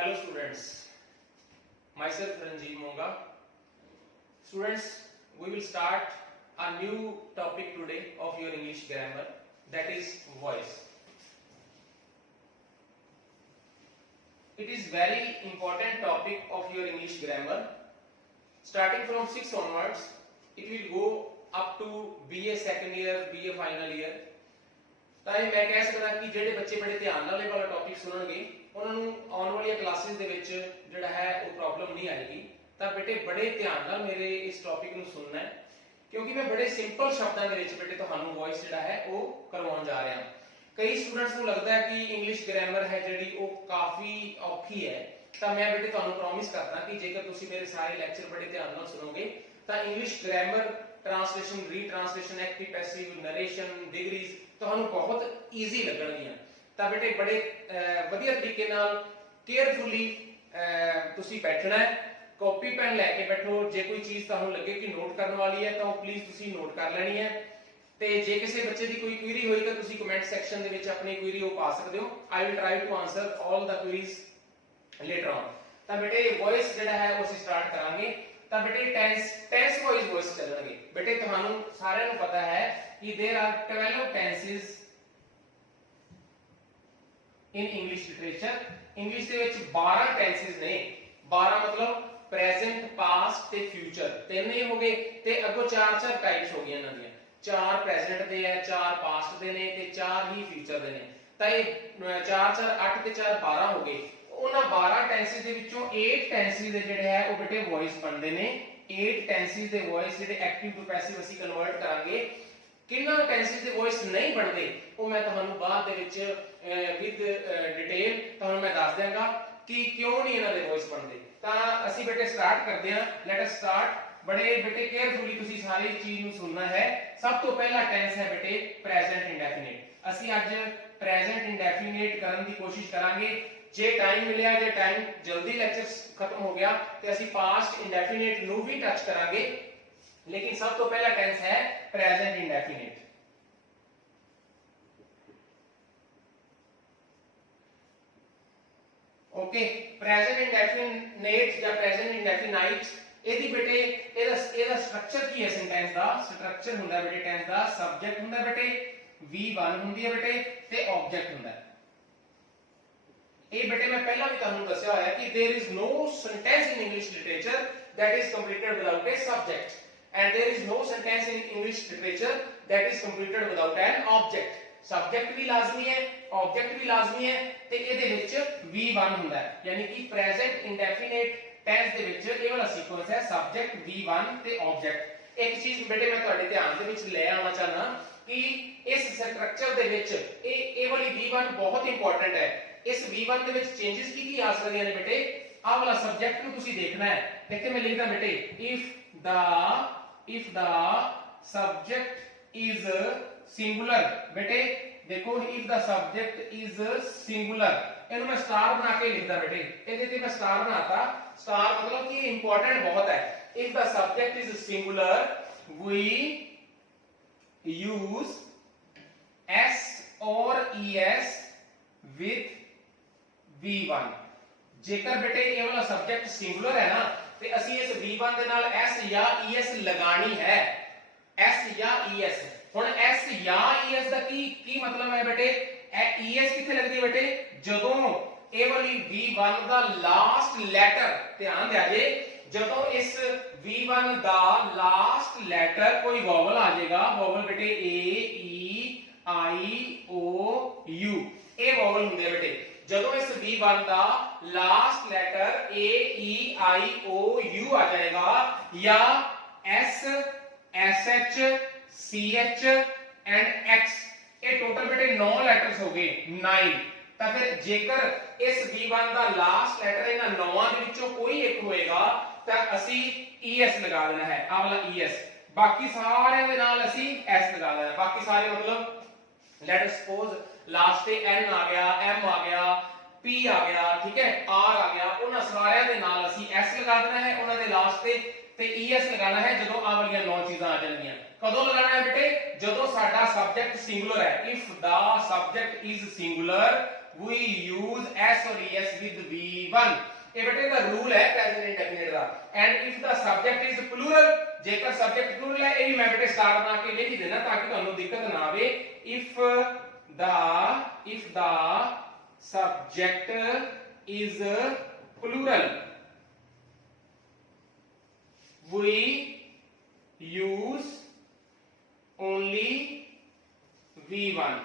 Hello students, myself Ranjeev Monga. Students, we will start a new topic today of your English grammar, that is voice. It is very important topic of your English grammar. Starting from 6 onwards, it will go up to BA second year, BA final year. ਤਾਂ ਇਹ ਮੈਂ ਕਹਿ ਸਕਦਾ ਕਿ ਜਿਹੜੇ ਬੱਚੇ ਬੜੇ ਧਿਆਨ ਨਾਲ ਇਹ ਵਾਲਾ ਟੌਪਿਕ ਸੁਣਨਗੇ ਉਹਨਾਂ ਨੂੰ ਆਉਣ ਵਾਲੀਆਂ ਕਲਾਸਿਸ ਦੇ ਵਿੱਚ ਜਿਹੜਾ ਹੈ ਉਹ ਪ੍ਰੋਬਲਮ ਨਹੀਂ ਆਏਗੀ। ਤਾਂ ਬੇਟੇ ਬੜੇ ਧਿਆਨ ਨਾਲ ਮੇਰੇ ਇਸ ਟੌਪਿਕ ਨੂੰ ਸੁਣਨਾ ਹੈ ਕਿਉਂਕਿ ਮੈਂ ਬੜੇ ਸਿੰਪਲ ਸ਼ਬਦਾਂ ਦੇ ਵਿੱਚ ਬੇਟੇ ਤੁਹਾਨੂੰ ਵੌਇਸ ਜਿਹੜਾ ਹੈ ਉਹ ਕਰਵਾਉਣ ਜਾ ਰਿਹਾ ਹਾਂ। ਕਈ ਸਟੂਡੈਂਟਸ ਨੂੰ ਲੱਗਦਾ ਹੈ ਕਿ ਇੰਗਲਿਸ਼ ਗ੍ਰਾਮਰ ਹੈ ਜਿਹੜੀ ਉਹ ਕਾਫੀ ਔਖੀ ਹੈ, ਤਾਂ ਮੈਂ ਬੇਟੇ ਤੁਹਾਨੂੰ ਪ੍ਰੋਮਿਸ ਕਰਦਾ ਕਿ ਜੇਕਰ ਤੁਸੀਂ ਮੇਰੇ ਸਾਰੇ ਲੈਕਚਰ ਬੜੇ ਧਿਆਨ ਨਾਲ ਸੁਣੋਗੇ ਤਾਂ English grammar, translation, retranslation, active passive, narration, degrees ਤੁਹਾਨੂੰ ਬਹੁਤ ਈਜ਼ੀ ਲੱਗਣਗੀਆਂ। ਤਾਂ ਬੇਟੇ ਬੜੇ ਵਧੀਆ ਤਰੀਕੇ ਨਾਲ ਕੇਅਰਫੁਲੀ ਤੁਸੀਂ ਬੈਠਣਾ ਹੈ, ਕਾਪੀ ਪੈਨ ਲੈ ਕੇ ਬੈਠੋ। ਜੇ ਕੋਈ ਚੀਜ਼ ਤੁਹਾਨੂੰ ਲੱਗੇ ਕਿ ਨੋਟ ਕਰਨ ਵਾਲੀ ਹੈ ਤਾਂ ਉਹ ਪਲੀਜ਼ ਤੁਸੀਂ ਨੋਟ ਕਰ ਲੈਣੀ ਹੈ। ਤੇ ਜੇ ਕਿਸੇ ਬੱਚੇ ਦੀ ਕੋਈ ਕੁਇਰੀ ਹੋਈ ਤਾਂ ਤੁਸੀਂ ਕਮੈਂਟ ਸੈਕਸ਼ਨ ਦੇ ਵਿੱਚ ਆਪਣੀ ਕੁਇਰੀ ਉਹ ਪਾ ਸਕਦੇ ਹੋ। I will try to answer all the queries later on. ਤਾਂ ਬੇਟੇ ਵੌਇਸ ਜਿਹੜਾ ਹੈ ਉਹ ਅਸੀਂ ਸਟਾਰਟ ਕਰਾਂਗੇ। ਤਾਂ ਬੇਟੇ ਟੈਂਸ ਵਾਈਜ਼ ਵੌਇਸ ਚੱਲਣਗੇ। ਬੇਟੇ ਤੁਹਾਨੂੰ ਸਾਰਿਆਂ ਨੂੰ ਪਤਾ ਹੈ ਕਿ there are 12 tenses in English literature। English ਦੇ ਵਿੱਚ 12 tenses ਨੇ। 12 ਮਤਲਬ present, past ਤੇ future ਤਿੰਨ ਹੀ ਹੋ ਗਏ ਤੇ ਅੱਗੋਂ 4 ਟਾਈਪਸ ਹੋ ਗਈਆਂ ਇਹਨਾਂ ਦੀਆਂ। 4 present ਦੇ ਹੈ, 4 past ਦੇ ਨੇ ਤੇ 4 ਹੀ future ਦੇ ਨੇ। ਤਾਂ ਇਹ 4 8 ਤੇ 4 12 ਹੋ ਗਏ। ਉਹਨਾਂ 12 ਟੈਂਸਿਸ ਦੇ ਵਿੱਚੋਂ 8 ਟੈਂਸਿਸ ਦੇ ਜਿਹੜੇ ਹੈ ਉਹ ਬੇਟੇ ਵੌਇਸ ਬਣਦੇ ਨੇ। 8 ਟੈਂਸਿਸ ਦੇ ਵੌਇਸ ਜਿਹੜੇ ਐਕਟਿਵ ਟੂ ਪੈਸਿਵ ਅਸੀਂ ਕਨਵਰਟ ਕਰਾਂਗੇ। ਕਿੰਨਾ ਟੈਂਸਿਸ ਦੇ ਵੌਇਸ ਨਹੀਂ ਬਣਦੇ ਉਹ ਮੈਂ ਤੁਹਾਨੂੰ ਬਾਅਦ ਦੇ ਵਿੱਚ ਵਿਦ ਡਿਟੇਲ ਤੁਹਾਨੂੰ ਮੈਂ ਦੱਸ ਦਿਆਂਗਾ ਕਿ ਕਿਉਂ ਨਹੀਂ ਇਹਨਾਂ ਦੇ ਵੌਇਸ ਬਣਦੇ। ਤਾਂ ਅਸੀਂ ਬੇਟੇ ਸਟਾਰਟ ਕਰਦੇ ਹਾਂ। Let us start. ਬੜੇ ਬੇਟੇ ਕੇਅਰਫੁਲੀ ਤੁਸੀਂ ਸਾਰੀ ਚੀਜ਼ ਨੂੰ ਸੁਣਨਾ ਹੈ। ਸਭ ਤੋਂ ਪਹਿਲਾ ਟੈਂਸ ਹੈ ਬੇਟੇ ਪ੍ਰੈਜ਼ੈਂਟ ਇੰਡੈਫੀਨਿਟ। ਅਸੀਂ ਅੱਜ ਪ੍ਰੈਜ਼ੈਂਟ ਇੰਡੈਫੀਨਿਟ ਕਰਨ ਦੀ ਕੋਸ਼ਿਸ਼ ਕਰਾਂਗੇ। ਜੇ ਟਾਈਮ ਮਿਲਿਆ, ਜੇ ਟਾਈਮ ਜਲਦੀ ਲੈਕਚਰ ਖਤਮ ਹੋ ਗਿਆ ਤੇ ਅਸੀਂ ਪਾਸਟ ਇੰਡੈਫੀਨਿਟ ਨੂੰ ਵੀ ਟੱਚ ਕਰਾਂਗੇ, ਲੇਕਿਨ ਸਭ ਤੋਂ ਪਹਿਲਾ ਟੈਂਸ ਹੈ present indefinite. Okay, present indefinite या प्रेजेंट इंडेफिनाइट ਇਹਦੀ ਬੇਟੇ ਇਹਦਾ ਸਟਰਕਚਰ ਕੀ ਹੈ? ਸੈਂਟੈਂਸ ਦਾ ਸਟਰਕਚਰ ਹੁੰਦਾ ਹੈ ਬੇਟੇ ਟੈਂਸ ਦਾ। ਸਬਜੈਕਟ ਹੁੰਦਾ ਹੈ ਬੇਟੇ, V1 ਹੁੰਦੀ ਹੈ ਬੇਟੇ ਤੇ ਆਬਜੈਕਟ ਹੁੰਦਾ ਹੈ। ਇਹ ਬੇਟੇ ਮੈਂ ਪਹਿਲਾਂ ਵੀ ਤੁਹਾਨੂੰ ਦੱਸਿਆ ਹੋਇਆ ਕਿ there is no sentence in English literature that is completed without a subject and there is no sentence in English literature that is completed without an object। Subject ਵੀ ਲਾਜ਼ਮੀ ਹੈ, ਆਬਜੈਕਟ ਵੀ ਲਾਜ਼ਮੀ ਹੈ ਤੇ ਇਹਦੇ ਵਿੱਚ V1 ਹੁੰਦਾ ਹੈ। ਯਾਨੀ ਕਿ ਪ੍ਰੈਜ਼ੈਂਟ ਇੰਡੈਫੀਨਿਟ ਟੈਂਸ ਦੇ ਵਿੱਚ ਇਹ ਵਾਲਾ ਸੀਕੁਐਂਸ ਹੈ ਸਬਜੈਕਟ, V1 ਤੇ ਆਬਜੈਕਟ। ਇੱਕ ਚੀਜ਼ ਬੇਟੇ ਮੈਂ ਤੁਹਾਡੇ ਧਿਆਨ ਦੇ ਵਿੱਚ ਲੈ ਆਉਣਾ ਚਾਹਨਾ ਕਿ ਇਸ ਸਟਰਕਚਰ ਦੇ ਵਿੱਚ ਇਹ ਵਾਲੀ V1 ਬਹੁਤ ਇੰਪੋਰਟੈਂਟ ਹੈ। ਇਸ V1 ਦੇ ਵਿੱਚ ਚੇਂजेस ਕੀ ਆ ਸਕਦੀਆਂ ਨੇ ਬੇਟੇ? ਆਹ ਵਾਲਾ ਸਬਜੈਕਟ ਨੂੰ ਤੁਸੀਂ ਦੇਖਣਾ ਹੈ। ਦੇਖ ਕੇ ਮੈਂ ਲਿਖਦਾ ਬੇਟੇ if the subject is singular। बेटे देखो if the subject is singular ਇਹਨੂੰ ਮੈਂ ਸਟਾਰ ਬਣਾ ਕੇ ਲਿਖਦਾ ਬੇਟੇ। ਇਹਦੇ ਤੇ ਮੈਂ ਸਟਾਰ ਬਣਾਤਾ। ਸਟਾਰ ਮਤਲਬ ਕਿ ਇੰਪੋਰਟੈਂਟ ਬਹੁਤ ਹੈ। if the subject is singular we use s or es with V1। ਜੇਕਰ ਬੇਟੇ ਇਹ ਵਾਲਾ ਸਬਜੈਕਟ ਸਿੰਗੂਲਰ ਹੈ ਨਾ ਤੇ ਅਸੀਂ ਇਸ V1 ਦੇ ਨਾਲ s ਜਾਂ es ਲਗਾਣੀ ਹੈ। s ਜਾਂ es। ਹੁਣ s ਜਾਂ es ਦਾ ਕੀ ਮਤਲਬ ਹੈ ਬੇਟੇ? es ਕਿੱਥੇ ਲੱਗਦੀ ਹੈ ਬੇਟੇ? ਜਦੋਂ ਇਹ ਵਾਲੀ V1 ਦਾ ਲਾਸਟ ਲੈਟਰ, ਧਿਆਨ ਦਿਆ ਜੇ, ਜਦੋਂ ਇਸ V1 ਦਾ ਲਾਸਟ ਲੈਟਰ ਕੋਈ ਵੋਵਲ ਆ ਜਾਏਗਾ, ਵੋਵਲ ਬੇਟੇ a e i o u, ਇਹ ਵੋਵਲ ਹੁੰਦੇ ਆ ਬੇਟੇ। ਜਦੋਂ ਇਸ V1 the last letter a e i o u ਆ ਜਾਏਗਾ ਜਾਂ s sh CH and X, ਇਹ ਟੋਟਲ ਬੇਟੇ 9 ਲੈਟਰਸ ਹੋ ਗਏ, 9। ਤਾਂ ਫਿਰ ਜੇਕਰ ਇਸ V1 ਦਾ ਲਾਸਟ ਲੈਟਰ ਇਹਨਾਂ 9 ਦੇ ਵਿੱਚੋਂ ਕੋਈ ਇੱਕ ਹੋਏਗਾ ਤਾਂ ਅਸੀਂ ES ਲਗਾ ਦੇਣਾ ਹੈ, ਆਹ ਵਾਲਾ ES। ਬਾਕੀ ਸਾਰਿਆਂ ਦੇ ਨਾਲ ਅਸੀਂ S ਲਗਾ ਦੇਣਾ। ਬਾਕੀ ਸਾਰੇ ਮਤਲਬ ਲੈਟ ਅਸ ਸਪੋਜ਼ ਲਾਸਟ ਤੇ N ਆ ਗਿਆ, M ਆ ਗਿਆ, P ਆ ਗਿਆ, ਠੀਕ ਹੈ, R ਆ ਗਿਆ, ਉਹਨਾਂ ਸਾਰਿਆਂ ਦੇ ਨਾਲ ਅਸੀਂ S ਲਗਾ ਦੇਣਾ ਹੈ ਉਹਨਾਂ ਦੇ ਲਾਸਟ ਤੇ ES ਲਗਾਣਾ ਹੈ ਜਦੋਂ ਆਹ ਵਾਲੀਆਂ 9 ਚੀਜ਼ਾਂ ਆ ਜਾਣਗੀਆਂ। ਕਦੋਂ ਲਗਾਣਾ ਹੈ ਬੇਟੇ? ਜਦੋਂ ਸਾਡਾ ਸਬਜੈਕਟ ਸਿੰਗੂਲਰ ਹੈ। if the subject is singular we use s or es with v1। ਇਹ ਬੇਟੇ ਦਾ ਰੂਲ ਹੈ present indefinite the. And if the subject is plural, ਜੇਕਰ ਸਬਜੈਕਟ ਪਲੂਰਲ ਹੈ, ਇਹ ਵੀ ਮੈਂ ਬੇਟੇ ਸਟਾਰ ਬਣਾ ਕੇ ਲਿਖ ਹੀ ਦੇਣਾ ਤਾਂ ਕਿ ਤੁਹਾਨੂੰ ਦਿੱਕਤ ਨਾ ਆਵੇ। If the subject is plural, we use only v1।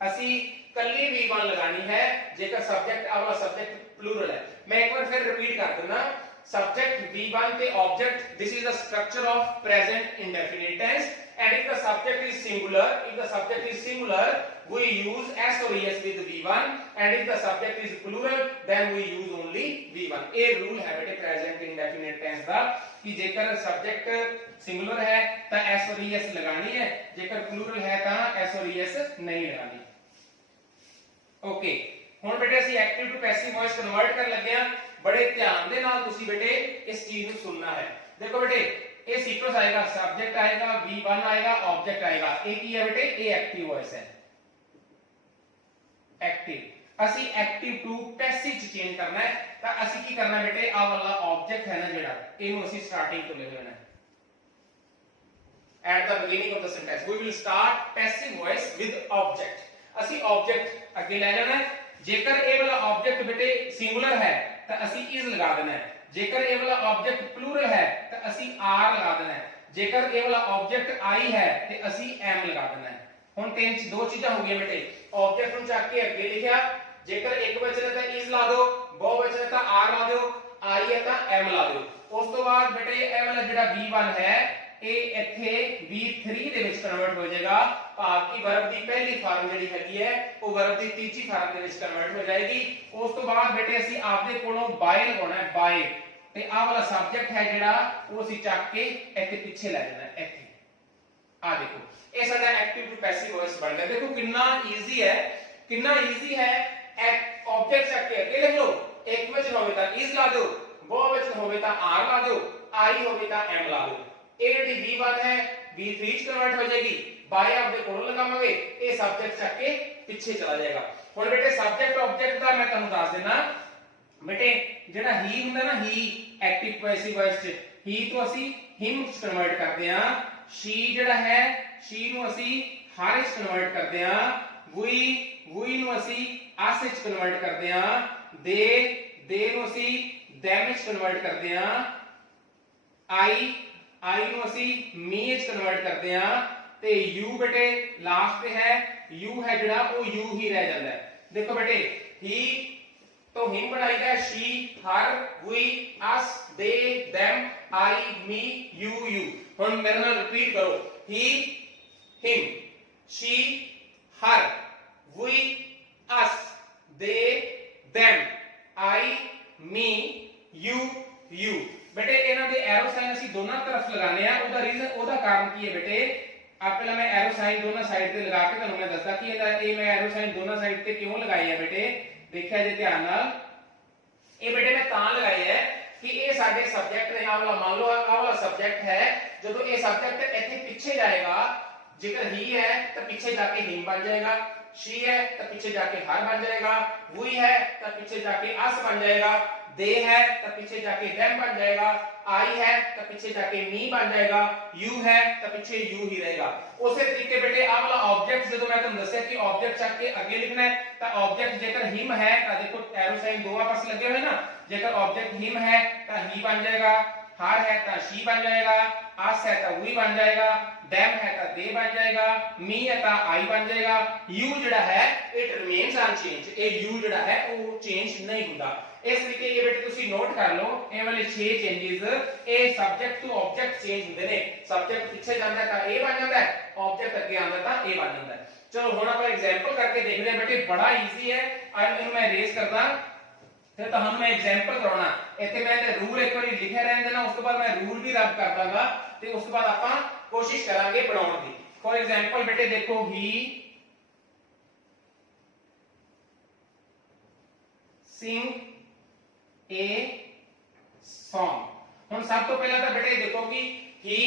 ਅਸੀਂ ਕੱਲੀ v1 लगानी है जेकर सब्जेक्ट वाला सब्जेक्ट प्लूरल है। मैं एक बार फिर रिपीट कर दूंगा, सब्जेक्ट v1 पे object, this is the structure of present indefinite tense. And if the subject is singular, we use s or es with v1, and if the subject is plural then we use only v1। ये rule है बेटे present indefinite tense का कि जेकर subject singular है तो s और es लगानी है, जेकर प्लूरल है तो s और es नहीं लगानी। ओके, ਹੁਣ बेटे ਅਸੀਂ active to passive voice convert कर लगे हैं। बड़े ध्यान दे नाल तुसी बेटे इस चीज ਨੂੰ सुनना है। देखो बेटे ये सीक्वेंस आएगा, सब्जेक्ट आएगा, v1 आएगा, ऑब्जेक्ट आएगा। ये की है बेटे, ये एक्टिव वॉइस है। एक्टिव ਅਸੀਂ एक्टिव टू पैसिव च चेंज करना है ਤਾਂ ਅਸੀਂ ਕੀ ਕਰਨਾ बेटे, ਆ ਵਾਲਾ ऑब्जेक्ट है ना ਜਿਹੜਾ, ਇਹਨੂੰ ਅਸੀਂ ਸਟਾਰਟਿੰਗ ਤੋਂ ਲੈ ਲੈਣਾ है। at the beginning of the sentence we will start passive voice with object। ਅਸੀਂ ऑब्जेक्ट ਅੱਗੇ ਲੈ ਲੈਣਾ है। जेकर ਇਹ ਵਾਲਾ ऑब्जेक्ट बेटे सिंगुलर है तो ਅਸੀਂ is लगा देना है। जेकर ਇਹ वाला ऑब्जेक्ट प्लूरल है तो ਅਸੀਂ are लगा देना है। जेकर ਇਹ वाला ऑब्जेक्ट I है तो ਅਸੀਂ am लगा देना है। ਹੁਣ दो चीजें हो गई बेटे, ऑब्जेक्ट ਨੂੰ ਚੱਕ ਕੇ ਅੱਗੇ ਲਿਖਿਆ, जेकर एक वचन है तो is ला दो, बहुवचन है तो are ला दो, I है तो am ला दो। ਉਸ ਤੋਂ ਬਾਅਦ बेटे ਇਹ ਵਾਲਾ ਜਿਹੜਾ v1 है ਇਹ ਇੱਥੇ v3 ਦੇ ਵਿੱਚ ਕਨਵਰਟ ਹੋ ਜਾਏਗਾ। ਭਾਵ ਕਿ ਵਰਬ ਦੀ ਪਹਿਲੀ ਫਾਰਮ ਜਿਹੜੀ ਹੈਗੀ ਹੈ ਉਹ ਵਰਬ ਦੀ ਤੀਜੀ ਫਾਰਮ ਦੇ ਵਿੱਚ ਕਨਵਰਟ ਹੋ ਜਾਏਗੀ। ਉਸ ਤੋਂ ਬਾਅਦ बेटे ਅਸੀਂ ਆਪਦੇ ਕੋਲੋਂ ਬਾਏ ਲਗਾਉਣਾ ਹੈ, ਬਾਏ, ਤੇ ਆਹ ਵਾਲਾ ਸਬਜੈਕਟ ਹੈ ਜਿਹੜਾ ਉਹ ਅਸੀਂ ਚੱਕ ਕੇ ਇੱਥੇ ਪਿੱਛੇ ਲੈ ਜਾਣਾ ਹੈ। ਇੱਥੇ ਆ ਦੇਖੋ, ਇਹ ਸਾਡਾ ਐਕਟਿਵ ਟੂ ਪੈਸਿਵ ਵੌਇਸ ਬਣ ਗਿਆ। ਦੇਖੋ ਕਿੰਨਾ ਈਜ਼ੀ ਹੈ, ਕਿੰਨਾ ਈਜ਼ੀ ਹੈ। ऑब्जेक्ट ਚੱਕ ਕੇ ਅੱਗੇ ਲਿਖ ਲਓ, ਇੱਕ ਵਚਨ ਹੋਵੇ ਤਾਂ is ਲਾ ਦਿਓ, ਬਹੁਵਚਨ ਹੋਵੇ ਤਾਂ are ਲਾ ਦਿਓ, I ਹੋਵੇ ਤਾਂ am ਲਾ ਦਿਓ। ਇਹ ਜਿਹੜੀ v1 ਹੈ v3 ਚ ਕਨਵਰਟ ਹੋ ਜਾਏਗੀ, ਬਾਏ ਆਪਦੇ ਕੋਲੋਂ ਲਗਾਵਾਂਗੇ, ਇਹ ਸਬਜੈਕਟ ਚੱਕ ਕੇ ਪਿੱਛੇ ਚਲਾ ਜਾਏਗਾ। ਹੁਣ बेटे ਸਬਜੈਕਟ ਆਬਜੈਕਟ ਦਾ ਮੈਂ ਤੁਹਾਨੂੰ ਦੱਸ ਦੇਣਾ बेटे, ਜਿਹੜਾ he ਹੁੰਦਾ ਨਾ, he ਐਕਟਿਵ ਪੈਸਿਵ ਵੌਇਸ ਚ, he ਤੋਂ ਅਸੀਂ him ਚ ਕਨਵਰਟ ਕਰਦੇ ਹਾਂ, she ਜਿਹੜਾ ਹੈ she ਨੂੰ ਅਸੀਂ her ਚ ਕਨਵਰਟ ਕਰਦੇ ਹਾਂ, we ਨੂੰ ਅਸੀਂ us ਚ ਕਨਵਰਟ ਕਰਦੇ ਹਾਂ, they ਨੂੰ ਅਸੀਂ them ਚ ਕਨਵਰਟ ਕਰਦੇ ਹਾਂ, I ਨੂੰ ਅਸੀਂ me ਚ ਕਨਵਰਟ ਕਰਦੇ ਹਾਂ, ਤੇ you बेटे ਲਾਸਟ ਤੇ ਹੈ, you ਹੈ ਜਿਹੜਾ ਉਹ you ਹੀ ਰਹਿ ਜਾਂਦਾ ਹੈ। ਦੇਖੋ बेटे he तो him बनाएगा, she her we us they them I me you। ਹੁਣ ਮੇਰੇ ਨਾਲ ਰਿਪੀਟ ਕਰੋ, he him she her we us they them I me you। बेटे ਇਹਨਾਂ ਦੇ ਐਰੋ ਸਾਈਨ ਅਸੀਂ ਦੋਨਾਂ ਤਰਫ ਲਗਾਣੇ ਆ। ਉਹਦਾ ਰੀਜ਼ਨ, ਉਹਦਾ ਕਾਰਨ ਕੀ ਹੈ बेटे, ਪਹਿਲਾਂ ਮੈਂ ਐਰੋ ਸਾਈਨ ਦੋਨਾਂ ਸਾਈਡ ਤੇ ਲਗਾ ਕੇ ਤੁਹਾਨੂੰ ਮੈਂ ਦੱਸਦਾ ਕਿ ਇਹ ਮੈਂ ਐਰੋ ਸਾਈਨ ਦੋਨਾਂ ਸਾਈਡ ਤੇ ਕਿਉਂ ਲਗਾਈ ਹੈ बेटे। देखा जे ध्यान नाल, ये बेटे मैं तां लगाई है कि ये साडे सब्जेक्ट ने, आ वाला मान लो आ वाला सब्जेक्ट है, जब ये सब्जेक्ट इथे पीछे जाएगा, जेकर ही है तो पीछे जाके हिम बन जाएगा, she है तो पीछे जाके हर बन जाएगा, we है तो पीछे जाके us बन जाएगा, they है तो पीछे जाके them बन जाएगा, I है तो पीछे जाके me बन जाएगा, you है तो पीछे you ही रहेगा। उसी तरीके बेटे आ वाला ऑब्जेक्ट जो मैं तुम दस्या कि ऑब्जेक्ट चक के आगे लिखना है, तो ऑब्जेक्ट जेकर हिम है तो देखो एरो साइन दोवां पास लगे हुए ना, जेकर ऑब्जेक्ट हिम है तो ही बन जाएगा, हर है तो she बन जाएगा, us है तो we बन जाएगा, them है तो they बन जाएगा, me है तो I बन जाएगा, you ਜਿਹੜਾ है it remains unchanged। ਇਹ you ਜਿਹੜਾ है वो चेंज नहीं ਹੁੰਦਾ। इस तरीके ये बेटे तुसी नोट कर लो, ये वाले 6 चेंजेस ए सब्जेक्ट टू ऑब्जेक्ट चेंज ਹੁੰਦੇ ਨੇ। सब्जेक्ट पीछे ਜਾਂਦਾ ਤਾਂ ए बन ਜਾਂਦਾ है, ऑब्जेक्ट ਅੱਗੇ ਆਉਂਦਾ ਤਾਂ ए बन ਜਾਂਦਾ है। चलो ਹੁਣ ਆਪਾਂ एग्जांपल करके देखते हैं बेटे, बड़ा इजी है। आज ਇਹਨੂੰ मैं erase करदा ਤੇ ਤੁਹਾਨੂੰ ਮੈਂ एग्जांपल ਕਰਾਉਣਾ। ਇੱਥੇ ਮੈਂ ਤੇ ਰੂਲ ਇੱਕ ਵਾਰੀ ਲਿਖਿਆ ਰਹਿਣ ਦੇਣਾ, ਉਸ ਤੋਂ ਬਾਅਦ ਮੈਂ ਰੂਲ ਵੀ ਰੱਦ ਕਰ ਦਾਂਗਾ ਤੇ ਉਸ ਤੋਂ ਬਾਅਦ ਆਪਾਂ ਕੋਸ਼ਿਸ਼ ਕਰਾਂਗੇ ਬਣਾਉਣ ਦੀ। ਫॉर एग्जांपल बेटे देखो, he sing a song। ਹੁਣ सब तो पहला तो बेटे देखो कि he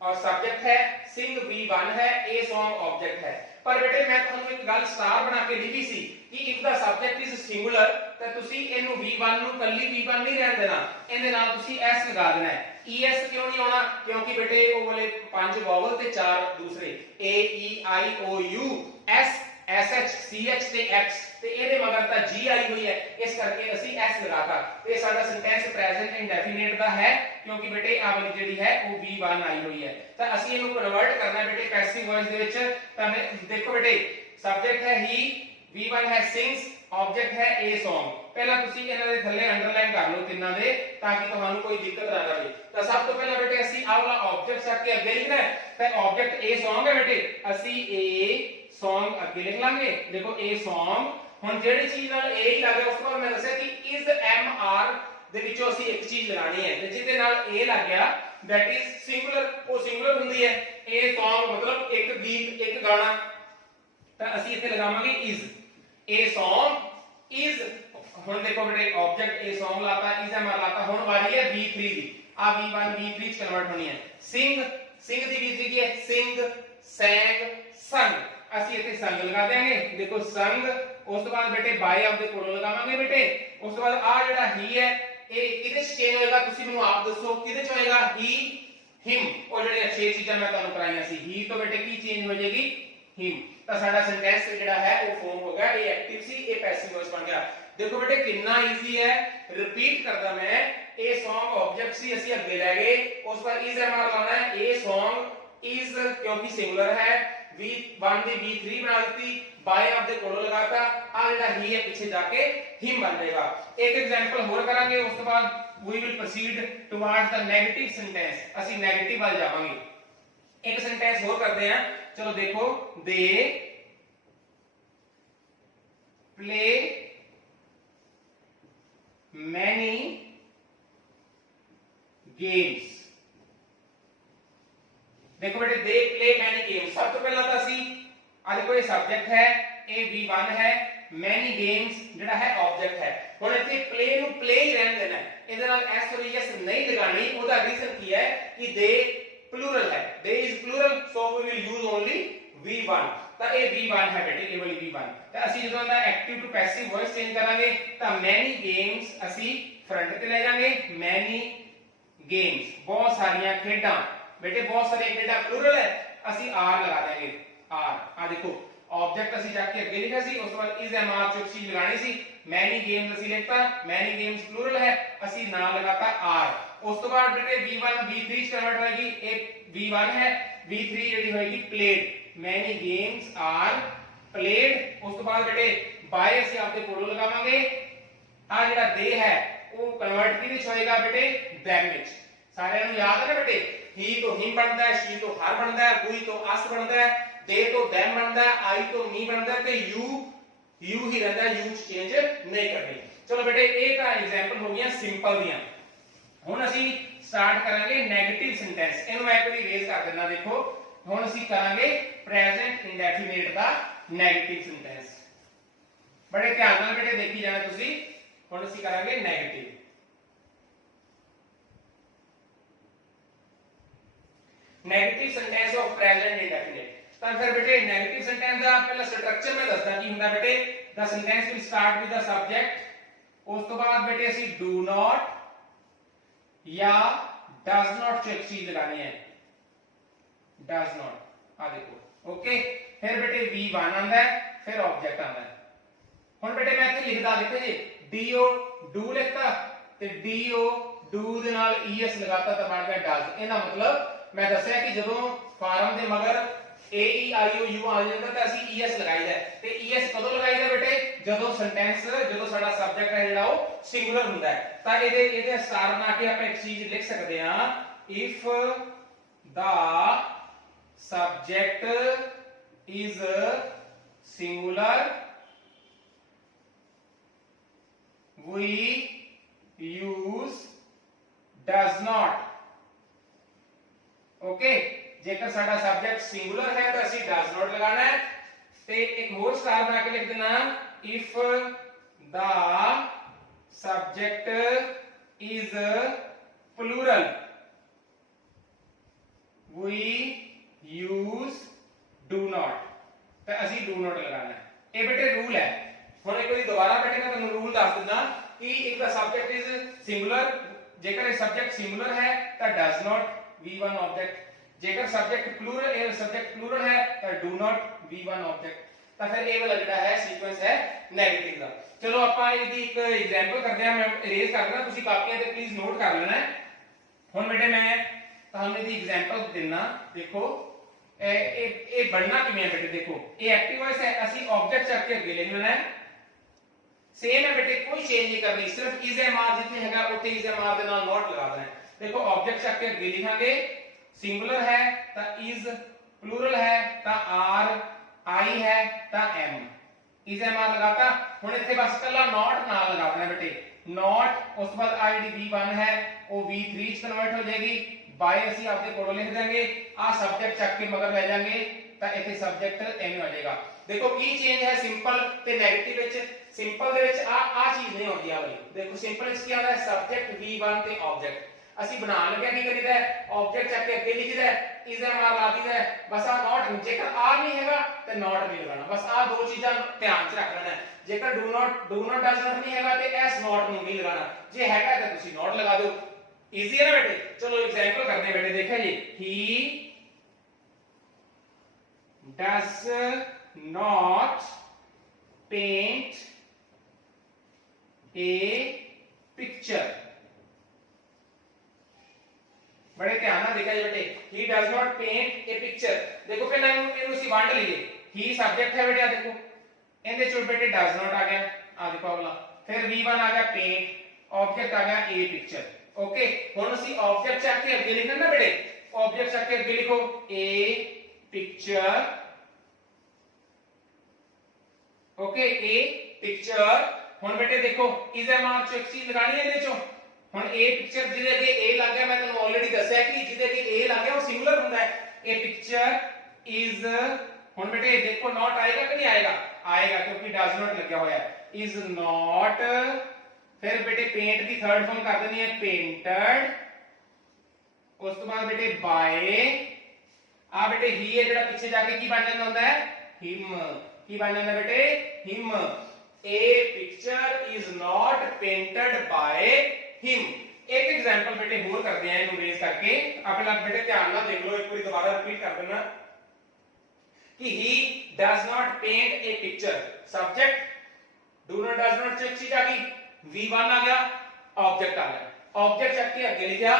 और सब्जेक्ट है, sing v1 है, a song ऑब्जेक्ट है। पर बेटे मैं ਤੁਹਾਨੂੰ ਇੱਕ ਗੱਲ ਸਟਾਰ ਬਣਾ ਕੇ ਲਿਖੀ ਸੀ ਕਿ if the subject is singular ਤਾਂ ਤੁਸੀਂ ਇਹਨੂੰ V1 ਨੂੰ ਕੱਲੀ V1 ਨਹੀਂ ਰਹਿਣ ਦੇਣਾ, ਇਹਦੇ ਨਾਲ ਤੁਸੀਂ S ਲਗਾ ਦੇਣਾ ਹੈ। ES ਕਿਉਂ ਨਹੀਂ ਆਉਣਾ? ਕਿਉਂਕਿ ਬੇਟੇ ਉਹ ਵਾਲੇ 5 ਵੋਵਲ ਤੇ 4 ਦੂਸਰੇ A E I O U S SH CH ਤੇ X ਤੇ ਇਹਦੇ ਮਗਰ ਤਾਂ G ਆਈ ਹੋਈ ਹੈ, ਇਸ ਕਰਕੇ ਅਸੀਂ S ਲਗਾਤਾ ਤੇ ਸਾਡਾ ਸੈਂਟੈਂਸ ਪ੍ਰੈਜ਼ੈਂਟ ਇੰਡੈਫੀਨਿਟ ਦਾ ਹੈ ਕਿਉਂਕਿ ਬੇਟੇ ਆ ਵਾਲੀ ਜਿਹੜੀ ਹੈ ਉਹ V1 ਆਈ ਹੋਈ ਹੈ। ਤਾਂ ਅਸੀਂ ਇਹਨੂੰ ਕਨਵਰਟ ਕਰਨਾ ਬੇਟੇ ਪੈਸਿਵ ਵੌਇਸ ਦੇ ਵਿੱਚ। ਤਾਂ ਦੇਖੋ ਬੇਟੇ ਸਬਜੈਕਟ ਹੈ he, V1 ਹੈ sings, ऑब्जेक्ट है a song। पहला ਤੁਸੀਂ ਇਹਨਾਂ ਦੇ ਥੱਲੇ ਅੰਡਰਲਾਈਨ ਕਰ ਲਓ ਤਿੰਨਾਂ ਦੇ ਤਾਂ ਕਿ ਤੁਹਾਨੂੰ ਕੋਈ ਦਿੱਕਤ ਨਾ ਆਵੇ। ਤਾਂ ਸਭ ਤੋਂ ਪਹਿਲਾਂ ਬੇਟੇ ਅਸੀਂ ਆਹ ਵਾਲਾ ਆਬਜੈਕਟ ਚੱਕ ਕੇ ਅੱਗੇ ਲਿਖਣਾ ਹੈ। ਤਾਂ ਆਬਜੈਕਟ a song ਹੈ ਬੇਟੇ, ਅਸੀਂ a song ਅੱਗੇ ਲਿਖ ਲਾਂਗੇ। ਦੇਖੋ a song, ਹੁਣ ਜਿਹੜੀ ਚੀਜ਼ ਨਾਲ a ਹੀ ਲੱਗ ਗਿਆ ਉਸ ਤੋਂ ਬਾਅਦ ਮੈਂ ਦੱਸਿਆ ਕਿ is mr ਦੇ ਵਿੱਚੋਂ ਅਸੀਂ ਇੱਕ ਚੀਜ਼ ਲਗਾਣੀ ਹੈ ਤੇ ਜਿਹਦੇ ਨਾਲ a ਲੱਗ ਗਿਆ that is singular, ਉਹ ਸਿੰਗੂਲਰ ਹੁੰਦੀ ਹੈ। a song ਮਤਲਬ ਇੱਕ ਗੀਤ, ਇੱਕ ਗਾਣਾ। ਤਾਂ ਅਸੀਂ ਇੱਥੇ ਲਗਾਵਾਂਗੇ is, a song is। ਹੁਣ ਦੇਖੋ ਬੇਟੇ ਆਬਜੈਕਟ a song ਲਾਤਾ, is mr ਲਾਤਾ। ਹੁਣ ਵਾਰੀ ਹੈ V3 ਦੀ, ਆ V1 V3 ਚ ਕਨਵਰਟ ਹੋਣੀ ਹੈ। sing, sing ਦੀ V3 ਕੀ ਹੈ? sing, sang, sung। ਅਸੀਂ ਇੱਥੇ ਸੰਗ ਲਗਾ ਦੇਾਂਗੇ। ਦੇਖੋ ਸੰਗ, ਉਸ ਤੋਂ ਬਾਅਦ ਬੇਟੇ ਬਾਈ ਆਪਦੇ ਕੋਲੋਂ ਲਗਾਵਾਂਗੇ ਬੇਟੇ। ਉਸ ਤੋਂ ਬਾਅਦ ਆ ਜਿਹੜਾ ਹੀ ਹੈ ਇਹ ਕਿਹਦੇ ਚ ਚੇਂਜ ਹੋਏਗਾ ਤੁਸੀਂ ਮੈਨੂੰ ਆਪ ਦੱਸੋ ਕਿਹਦੇ ਚ ਹੋਏਗਾ? ਹੀ, ਹਿਮ। ਉਹ ਜਿਹੜੀਆਂ 6 ਚੀਜ਼ਾਂ ਮੈਂ ਤੁਹਾਨੂੰ ਕਰਾਈਆਂ ਸੀ, ਹੀ ਤੋਂ ਬੇਟੇ ਕੀ ਚੇਂਜ ਹੋ ਜਾਏਗੀ? ਹਿਮ। ਤਾਂ ਸਾਡਾ ਸੈਂਟੈਂਸ ਜਿਹੜਾ ਹੈ ਉਹ ਫਾਰਮ ਹੋ ਗਿਆ। ਇਹ ਐਕਟਿਵ ਸੀ, ਇਹ ਪੈਸਿਵ ਵੌਇਸ ਬਣ ਗਿਆ। ਦੇਖੋ ਬੇਟੇ ਕਿੰਨਾ ਈਜ਼ੀ ਹੈ। ਰਿਪੀਟ ਕਰਦਾ ਮੈਂ, ਇਹ Song ਆਬਜੈਕਟ ਸੀ, ਅਸੀਂ ਅੱਗੇ ਲੈ ਗਏ, ਉਸ ਪਰ is mr ਲਾਉਣਾ ਹੈ। ਇਹ Song is ਕਿਉਂਕਿ ਸਿੰਗੂਲਰ ਹੈ, V1 ਦੀ V3 ਬਣਾ ਦਿੱਤੀ, ਬਾਏ ਆਪਦੇ ਕੋਲੋਂ ਲਗਾਤਾ, ਆ ਜਿਹੜਾ ਹੀ ਹੈ ਪਿੱਛੇ ਜਾ ਕੇ ਹਿਮ ਬਣ ਜਾਏਗਾ। ਇੱਕ ਐਗਜ਼ਾਮਪਲ ਹੋਰ ਕਰਾਂਗੇ, ਉਸ ਤੋਂ ਬਾਅਦ we will proceed towards the negative sentence। ਅਸੀਂ 네ਗੇਟਿਵ ਵੱਲ ਜਾਵਾਂਗੇ। ਇੱਕ ਸੈਂਟੈਂਸ ਹੋਰ ਕਰਦੇ ਹਾਂ, ਚਲੋ ਦੇਖੋ, they play many games। देखो बेटे they play many games। सब तो पहला ਤਾਂ ਅਸੀਂ ਆ ਦੇਖੋ ਇਹ ਸਬਜੈਕਟ ਹੈ, ਇਹ V1 ਹੈ, many games ਜਿਹੜਾ ਹੈ ਆਬਜੈਕਟ ਹੈ। ਹੁਣ ਇੱਥੇ play ਨੂੰ play ਹੀ ਰਹਿਣ ਦੇਣਾ ਹੈ, ਇਹਦੇ ਨਾਲ s और es ਨਹੀਂ ਲਗਾਣੀ। ਉਹਦਾ ਰੀਜ਼ਨ ਕੀ ਹੈ ਕਿ they plural ਹੈ, they is plural, so we will use only V1। ਤਾਂ ਇਹ V1 ਹੈ ਬੇਟੇ, ਇਹ ਵਾਲੀ V1। ਤਾਂ ਅਸੀਂ ਜਦੋਂ ਇਹਦਾ active to passive voice change ਕਰਾਂਗੇ ਤਾਂ many games ਅਸੀਂ ਫਰੰਟ ਤੇ ਲੈ ਜਾਾਂਗੇ। many games ਬਹੁਤ ਸਾਰੀਆਂ ਖੇਡਾਂ, बेटे बहुत सारे खेड़ा प्लूरल है, ਅਸੀਂ r लगा देंगे। r आ देखो ऑब्जेक्ट ਅਸੀਂ ਚੱਕ ਕੇ ਅੱਗੇ ਲਿਖਿਆ ਸੀ, ਉਸ ਤੋਂ ਬਾਅਦ is mr ਚੋਂ ਚੀਜ਼ ਲਗਾਣੀ ਸੀ। many games ਅਸੀਂ ਲਿਖਤਾ, many games प्लूरल है, ਅਸੀਂ ਨਾਲ ਲਗਾਤਾ r। ਉਸ ਤੋਂ ਬਾਅਦ ਬੇਟੇ v1 v3 ਚ ਕਨਵਰਟ ਹੋਏਗੀ, ਇਹ v1 ਹੈ, v3 ਜਿਹੜੀ ਹੋਏਗੀ played। many games are played। ਉਸ ਤੋਂ ਬਾਅਦ ਬੇਟੇ by ਅਸੀਂ ਆਪਦੇ ਕੋਲੋਂ ਲਗਾਵਾਂਗੇ। ਆ ਜਿਹੜਾ they ਹੈ ਉਹ ਕਨਵਰਟ ਕਿਹਦੇ ਚ ਹੋਏਗਾ ਬੇਟੇ? them ਵਿੱਚ। ਸਾਰਿਆਂ ਨੂੰ ਯਾਦ ਹੈ ਨਾ ਬੇਟੇ, he तो him बनता है, she तो her बनता है, we तो us बनता है, they तो them बनता है, I तो me बनता है, ते you ही रहता है, you चेंज नहीं करनी। चलो बेटे ਇਹ ਤਾਂ एग्जांपल ਹੋ ਗਈਆਂ ਸਿੰਪਲ ਦੀਆਂ। ਹੁਣ ਅਸੀਂ ਸਟਾਰਟ ਕਰਾਂਗੇ 네ਗੇਟਿਵ ਸੈਂਟੈਂਸ। ਇਹਨੂੰ ਮੈਂ ਇੱਕ ਵਾਰੀ ਰੇਜ਼ ਕਰ ਦਿੰਦਾ। ਦੇਖੋ ਹੁਣ ਅਸੀਂ ਕਰਾਂਗੇ ਪ੍ਰੈਜ਼ੈਂਟ ਇੰਡੈਫੀਨਿਟ ਦਾ 네ਗੇਟਿਵ ਸੈਂਟੈਂਸ। ਬੜੇ ਧਿਆਨ ਨਾਲ ਬੇਟੇ ਦੇਖੀ ਜਾਣਾ ਤੁਸੀਂ। ਹੁਣ ਅਸੀਂ ਕਰਾਂਗੇ negative. Negative sentence of present indefinite. ਤਾਂ ਫਿਰ ਬੇਟੇ 네ਗੇਟਿਵ ਸੈਂਟੈਂਸ ਦਾ ਪਹਿਲਾ ਸਟਰਕਚਰ ਮੈਂ ਦੱਸਦਾ ਕੀ ਹੁੰਦਾ ਬੇਟੇ। The sentence will start with the subject, ਉਸ ਤੋਂ ਬਾਅਦ ਬੇਟੇ ਅਸੀਂ ਡੂ ਨਾਟ ਜਾਂ ਡਸ ਨਾਟ ਚ ਇੱਕ ਚੀਜ਼ ਲਗਾਣੀ ਹੈ, ਡਸ ਨਾਟ। ਆ ਦੇਖੋ ਓਕੇ। ਫਿਰ ਬੇਟੇ V1 ਆਂਦਾ ਹੈ, ਫਿਰ ਆਬਜੈਕਟ ਆਂਦਾ ਹੈ। ਹੁਣ ਬੇਟੇ ਮੈਂ ਇੱਥੇ ਲਿਖਦਾ, ਦੇਖੋ ਜੀ do ਡੂ ਲਿਖਤਾ ਤੇ do ਡੂ ਦੇ ਨਾਲ es ਲਗਾਤਾ ਤਾਂ ਬਣ ਗਿਆ ਡਸ। ਇਹਦਾ ਮਤਲਬ मैं दसिया कि ਜਦੋਂ ਫਾਰਮ ਦੇ ਮਗਰ a e i o u ਆ ਜਾਂਦਾ ਤਾਂ ਅਸੀਂ es ਲਗਾਈਦਾ ਤੇ es ਕਦੋਂ ਲਗਾਈਦਾ ਬੇਟੇ? ਜਦੋਂ ਸੈਂਟੈਂਸ, ਜਦੋਂ ਸਾਡਾ ਸਬਜੈਕਟ ਹੈ ਜਿਹੜਾ ਉਹ ਸਿੰਗੂਲਰ ਹੁੰਦਾ ਹੈ। ਤਾਂ ਇਹਦੇ ਸਟਾਰ ਬਣਾ ਕੇ ਆਪਾਂ ਇੱਕ ਚੀਜ਼ ਲਿਖ ਸਕਦੇ ਹਾਂ, if the subject is singular we use does not। Okay जेकर साडा सब्जेक्ट सिंगुलर है तो ਅਸੀਂ डस नॉट लगाना है। ਤੇ ਇੱਕ ਹੋਰ ਸਟਾਰ ਬਣਾ ਕੇ ਲਿਖ ਦੇਣਾ, if the subject is plural we use do not। ਤਾਂ दस दिना कि एक दा सब्जेक्ट इज सिंगुलर, जेकर ये सब्जेक्ट सिंगुलर है तो डज नॉट V1 ऑब्जेक्ट, जेकर सब्जेक्ट प्लूरल है तो डू नॉट V1 ऑब्जेक्ट। तो फिर ये वाला जिहड़ा है सीक्वेंस है नेगेटिव दा। चलो ਆਪਾਂ ਇਹਦੀ ਇੱਕ एग्जांपल करते हैं, मैं इरेज कर देना, ਤੁਸੀਂ ਕਾਪੀਆਂ ਤੇ प्लीज नोट कर लेना है। ਹੁਣ बेटे मैं ਤੁਹਾਨੂੰ ਇਹਦੀ एग्जांपल देना, देखो ਇਹ ਬਣਨਾ ਕਿਵੇਂ ਹੈ बेटे, देखो ये एक्टिव वॉइस है, ਅਸੀਂ ऑब्जेक्ट ਚੱਕ ਕੇ ਅੱਗੇ ਲਿਖ ਲੈਣਾ है, सेम है बेटे, कोई चेंज नहीं करनी, सिर्फ इज एम आर जितने हैगा उतने इज एम आर ਦੇ ਨਾਲ नोट लगा देना है। देखो ऑब्जेक्ट ਚੱਕ के ਅੱਗੇ ਲਿਖਾਂਗੇ, सिंगुलर है तो इज, प्लूरल है तो आर, आई है तो एम, इज एम आर लगाता। हुण इत्थे बस कला नॉट नाल लगा देना बेटे, नॉट, उस बाद आई डी V1 है वो V3 च कन्वर्ट हो जाएगी, बाय ਅਸੀਂ ਆਪਦੇ ਕੋਲੋਂ ਲਿਖ ਦਾਂਗੇ, ਆ ਸਬਜੈਕਟ ਚੱਕ ਕੇ ਮਗਰ ਲੈ ਜਾਾਂਗੇ ਤਾਂ ਇੱਥੇ ਸਬਜੈਕਟ ਐਮ ਆ ਜਾਏਗਾ। ਦੇਖੋ ਕੀ ਚੇਂਜ ਹੈ ਸਿੰਪਲ ਤੇ 네ਗੇਟਿਵ ਵਿੱਚ, ਸਿੰਪਲ ਦੇ ਵਿੱਚ ਆ ਚੀਜ਼ ਨਹੀਂ ਆਉਂਦੀ ਆ ਵਾਲੀ। ਦੇਖੋ ਸਿੰਪਲ ਵਿੱਚ ਕੀ ਆਉਂਦਾ ਹੈ, ਸਬਜੈਕਟ V1 ਤੇ ਆਬਜੈਕਟ ਅਸੀਂ ਬਣਾਉਣ ਲੱਗਿਆ ਕੀ ਕਰੀਦਾ ਹੈ, ਆਬਜੈਕਟ ਚੱਕ ਕੇ ਅੱਗੇ ਲਿਖੀਦਾ ਹੈ, ਇਜ਼ ਐਮ ਆਰ ਲਾ ਦਈਦਾ ਹੈ, ਬਸ ਆ ਨॉट, ਜੇਕਰ ਆਰ ਨਹੀਂ ਹੈਗਾ ਤੇ ਨॉट ਨਹੀਂ ਲਗਾਉਣਾ, ਬਸ ਆ ਦੋ ਚੀਜ਼ਾਂ ਧਿਆਨ 'ਚ ਰੱਖ ਲੈਣਾ ਹੈ। ਜੇਕਰ ਡੂ ਨॉट ਡਸ ਨॉट ਨਹੀਂ ਹੈਗਾ ਤੇ ਐਸ ਨॉट ਨੂੰ ਨਹੀਂ ਲਗਾਉਣਾ, ਜੇ ਹੈਗਾ ਤਾਂ ਤੁਸੀਂ ਨॉट लगा दो, इजी है ना बेटे। चलो एग्जांपल करते हैं बेटे, देखा जी, he does not paint a picture, बड़े ध्यान ਨਾਲ देखा जी बेटे, he does not paint a picture. देखो पहले ਇਹਨੂੰ ਅਸੀਂ ਵੰਡ ਲਈਏ, ही सब्जेक्ट है बेटे, देखो ਇਹਦੇ ਚੋਂ बेटे डज नॉट आ गया, आ देखो अगला, फिर V1 आ गया पेंट, ऑब्जेक्ट आ गया ए पिक्चर। ओके, हुन ਅਸੀਂ ऑब्जेक्ट ਚੱਕ ਕੇ ਅੱਗੇ ਲਿਖਣਾ ਨਾ बेटे, ऑब्जेक्ट ਚੱਕ ਕੇ ਅੱਗੇ ਲਿਖੋ ए पिक्चर, ओके ए पिक्चर। हुन बेटे देखो इज एम आर चो एक चीज लगानी है ਇਹਦੇ ਚੋਂ, हुन ए पिक्चर ਜਿਹਦੇ ਅੱਗੇ ए ਲੱਗ ਗਿਆ, ਮੈਂ ਤੁਹਾਨੂੰ ਆਲਰੇਡੀ ਦੱਸਿਆ ਕਿ ਜਿਹਦੇ ਅੱਗੇ ए ਲੱਗ ਗਿਆ ਉਹ ਸਿੰਗੂਲਰ ਹੁੰਦਾ है, ए पिक्चर इज, हुन बेटे देखो नॉट आएगा कि नहीं आएगा, आएगा क्योंकि डज नॉट लगा हुआ है, इज नॉट। फिर बेटे पेंट की थर्ड फॉर्म कर देनी है पेंटेड, उस तो बाद बेटे बाय, आ बेटे ही है जेड़ा पीछे जाके की बन जाता होता है, हिम, की बन जाता बेटे him, A picture is not painted by him. एक एग्जांपल बेटे होर करते हैं इन्हें रेज करके, अपने आप बेटे ध्यान ना देख लो, एक बार दोबारा रिपीट कर देना कि he does not paint a picture, subject do not does not check चीज आ गई, V1 आ गया, ऑब्जेक्ट आ गया, ऑब्जेक्ट चक के आगे लिखा,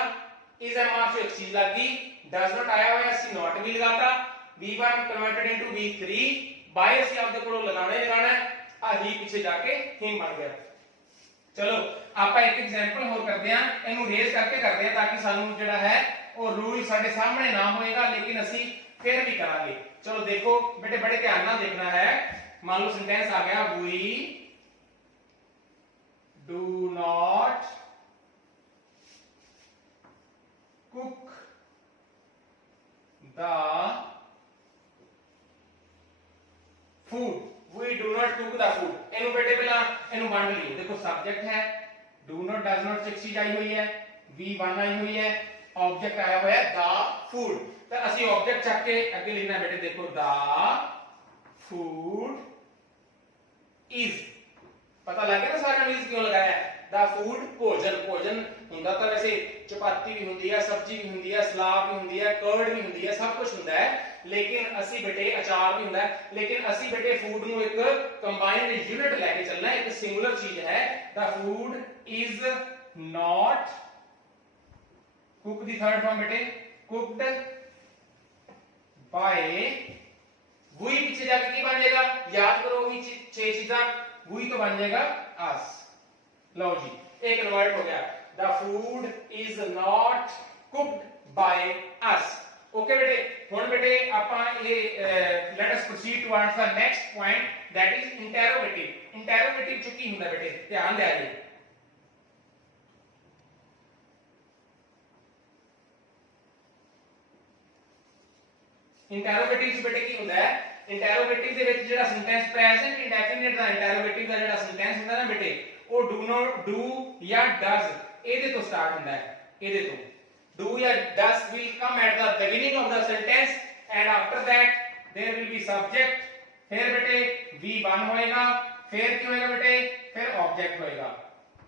इज एम आर से एक चीज लग गई, डज नॉट आया हुआ है, नॉट भी लगाता, V1 converted into V3, bye ਅਸੀਂ ਆਪਦੇ ਕੋਲੋਂ लगाना ही लगाना है, आ ही पीछे जाके हिम बन गया। चलो ਆਪਾਂ ਇੱਕ एग्जांपल ਹੋਰ ਕਰਦੇ ਹਾਂ, ਇਹਨੂੰ ਰੇਜ਼ ਕਰਕੇ ਕਰਦੇ ਹਾਂ ਤਾਂ ਕਿ ਸਾਨੂੰ ਜਿਹੜਾ ਹੈ ਉਹ ਰੂਲ ਸਾਡੇ ਸਾਹਮਣੇ ਨਾ ਹੋਏਗਾ, लेकिन ਅਸੀਂ फिर भी करांगे। चलो देखो बेटे बड़े ध्यान ਨਾਲ देखना है, मान लो सेंटेंस आ गया, we do not cook the food, we do not cook the food। ਇਹਨੂੰ बेटे ਪਹਿਲਾਂ ਇਹਨੂੰ ਵੰਡ ਲਈਏ, देखो सब्जेक्ट है, do not does not check चीज आई हुई है, V1 आई हुई है, ऑब्जेक्ट आया हुआ है the food, तो ਅਸੀਂ ऑब्जेक्ट ਚੱਕ के ਅੱਗੇ ਲਿਖਣਾ बेटे, देखो the food is, पता लग गया ना सारा मीन्स क्यों लगाया है, द फूड भोजन, भोजन ਹੁੰਦਾ ਤਾਂ वैसे चपाती भी ਹੁੰਦੀ है, सब्जी भी ਹੁੰਦੀ है, सलाद भी ਹੁੰਦੀ है, कर्ड भी ਹੁੰਦੀ है, सब कुछ ਹੁੰਦਾ है, लेकिन ਅਸੀਂ बेटे अचार भी ਹੁੰਦਾ है, लेकिन ਅਸੀਂ बेटे फूड ਨੂੰ ਇੱਕ ਕੰਬਾਈਨਡ ਯੂਨਿਟ ਲੈ ਕੇ ਚੱਲਣਾ ਹੈ, ਇੱਕ ਸਿੰਗੂਲਰ ਚੀਜ਼ ਹੈ, the food is not cook, the third form बेटे कुक्ड बाय, वही पीछे जाके की बन जाएगा, याद करो वही छह चीजें, वही तो बन जाएगा अस। लो जी एक कन्वर्ट हो गया, the food is not cooked by us. Okay बेटे, हुन बेटे आपां ये let us proceed towards the next point, that is interrogative. Interrogative जो की हुंदा बेटे ध्यान दे आइए, इंटरोगेटिव च बेटे की हुंदा है, इंटरोगेटिव दे विच जेड़ा सेंटेंस प्रेजेंट इंडेफिनिट दा इंटरोगेटिव दा जेड़ा सेंटेंस हुंदा ना बेटे, वो डू नॉट, डू या डज ਇਹਦੇ ਤੋਂ ਸਟਾਰਟ ਹੁੰਦਾ ਹੈ, ਇਹਦੇ ਤੋਂ do या does will come at the beginning of the sentence and after that there will be subject, फिर बेटे V1 होएगा, फिर क्या होएगा बेटे, फिर ऑब्जेक्ट होएगा,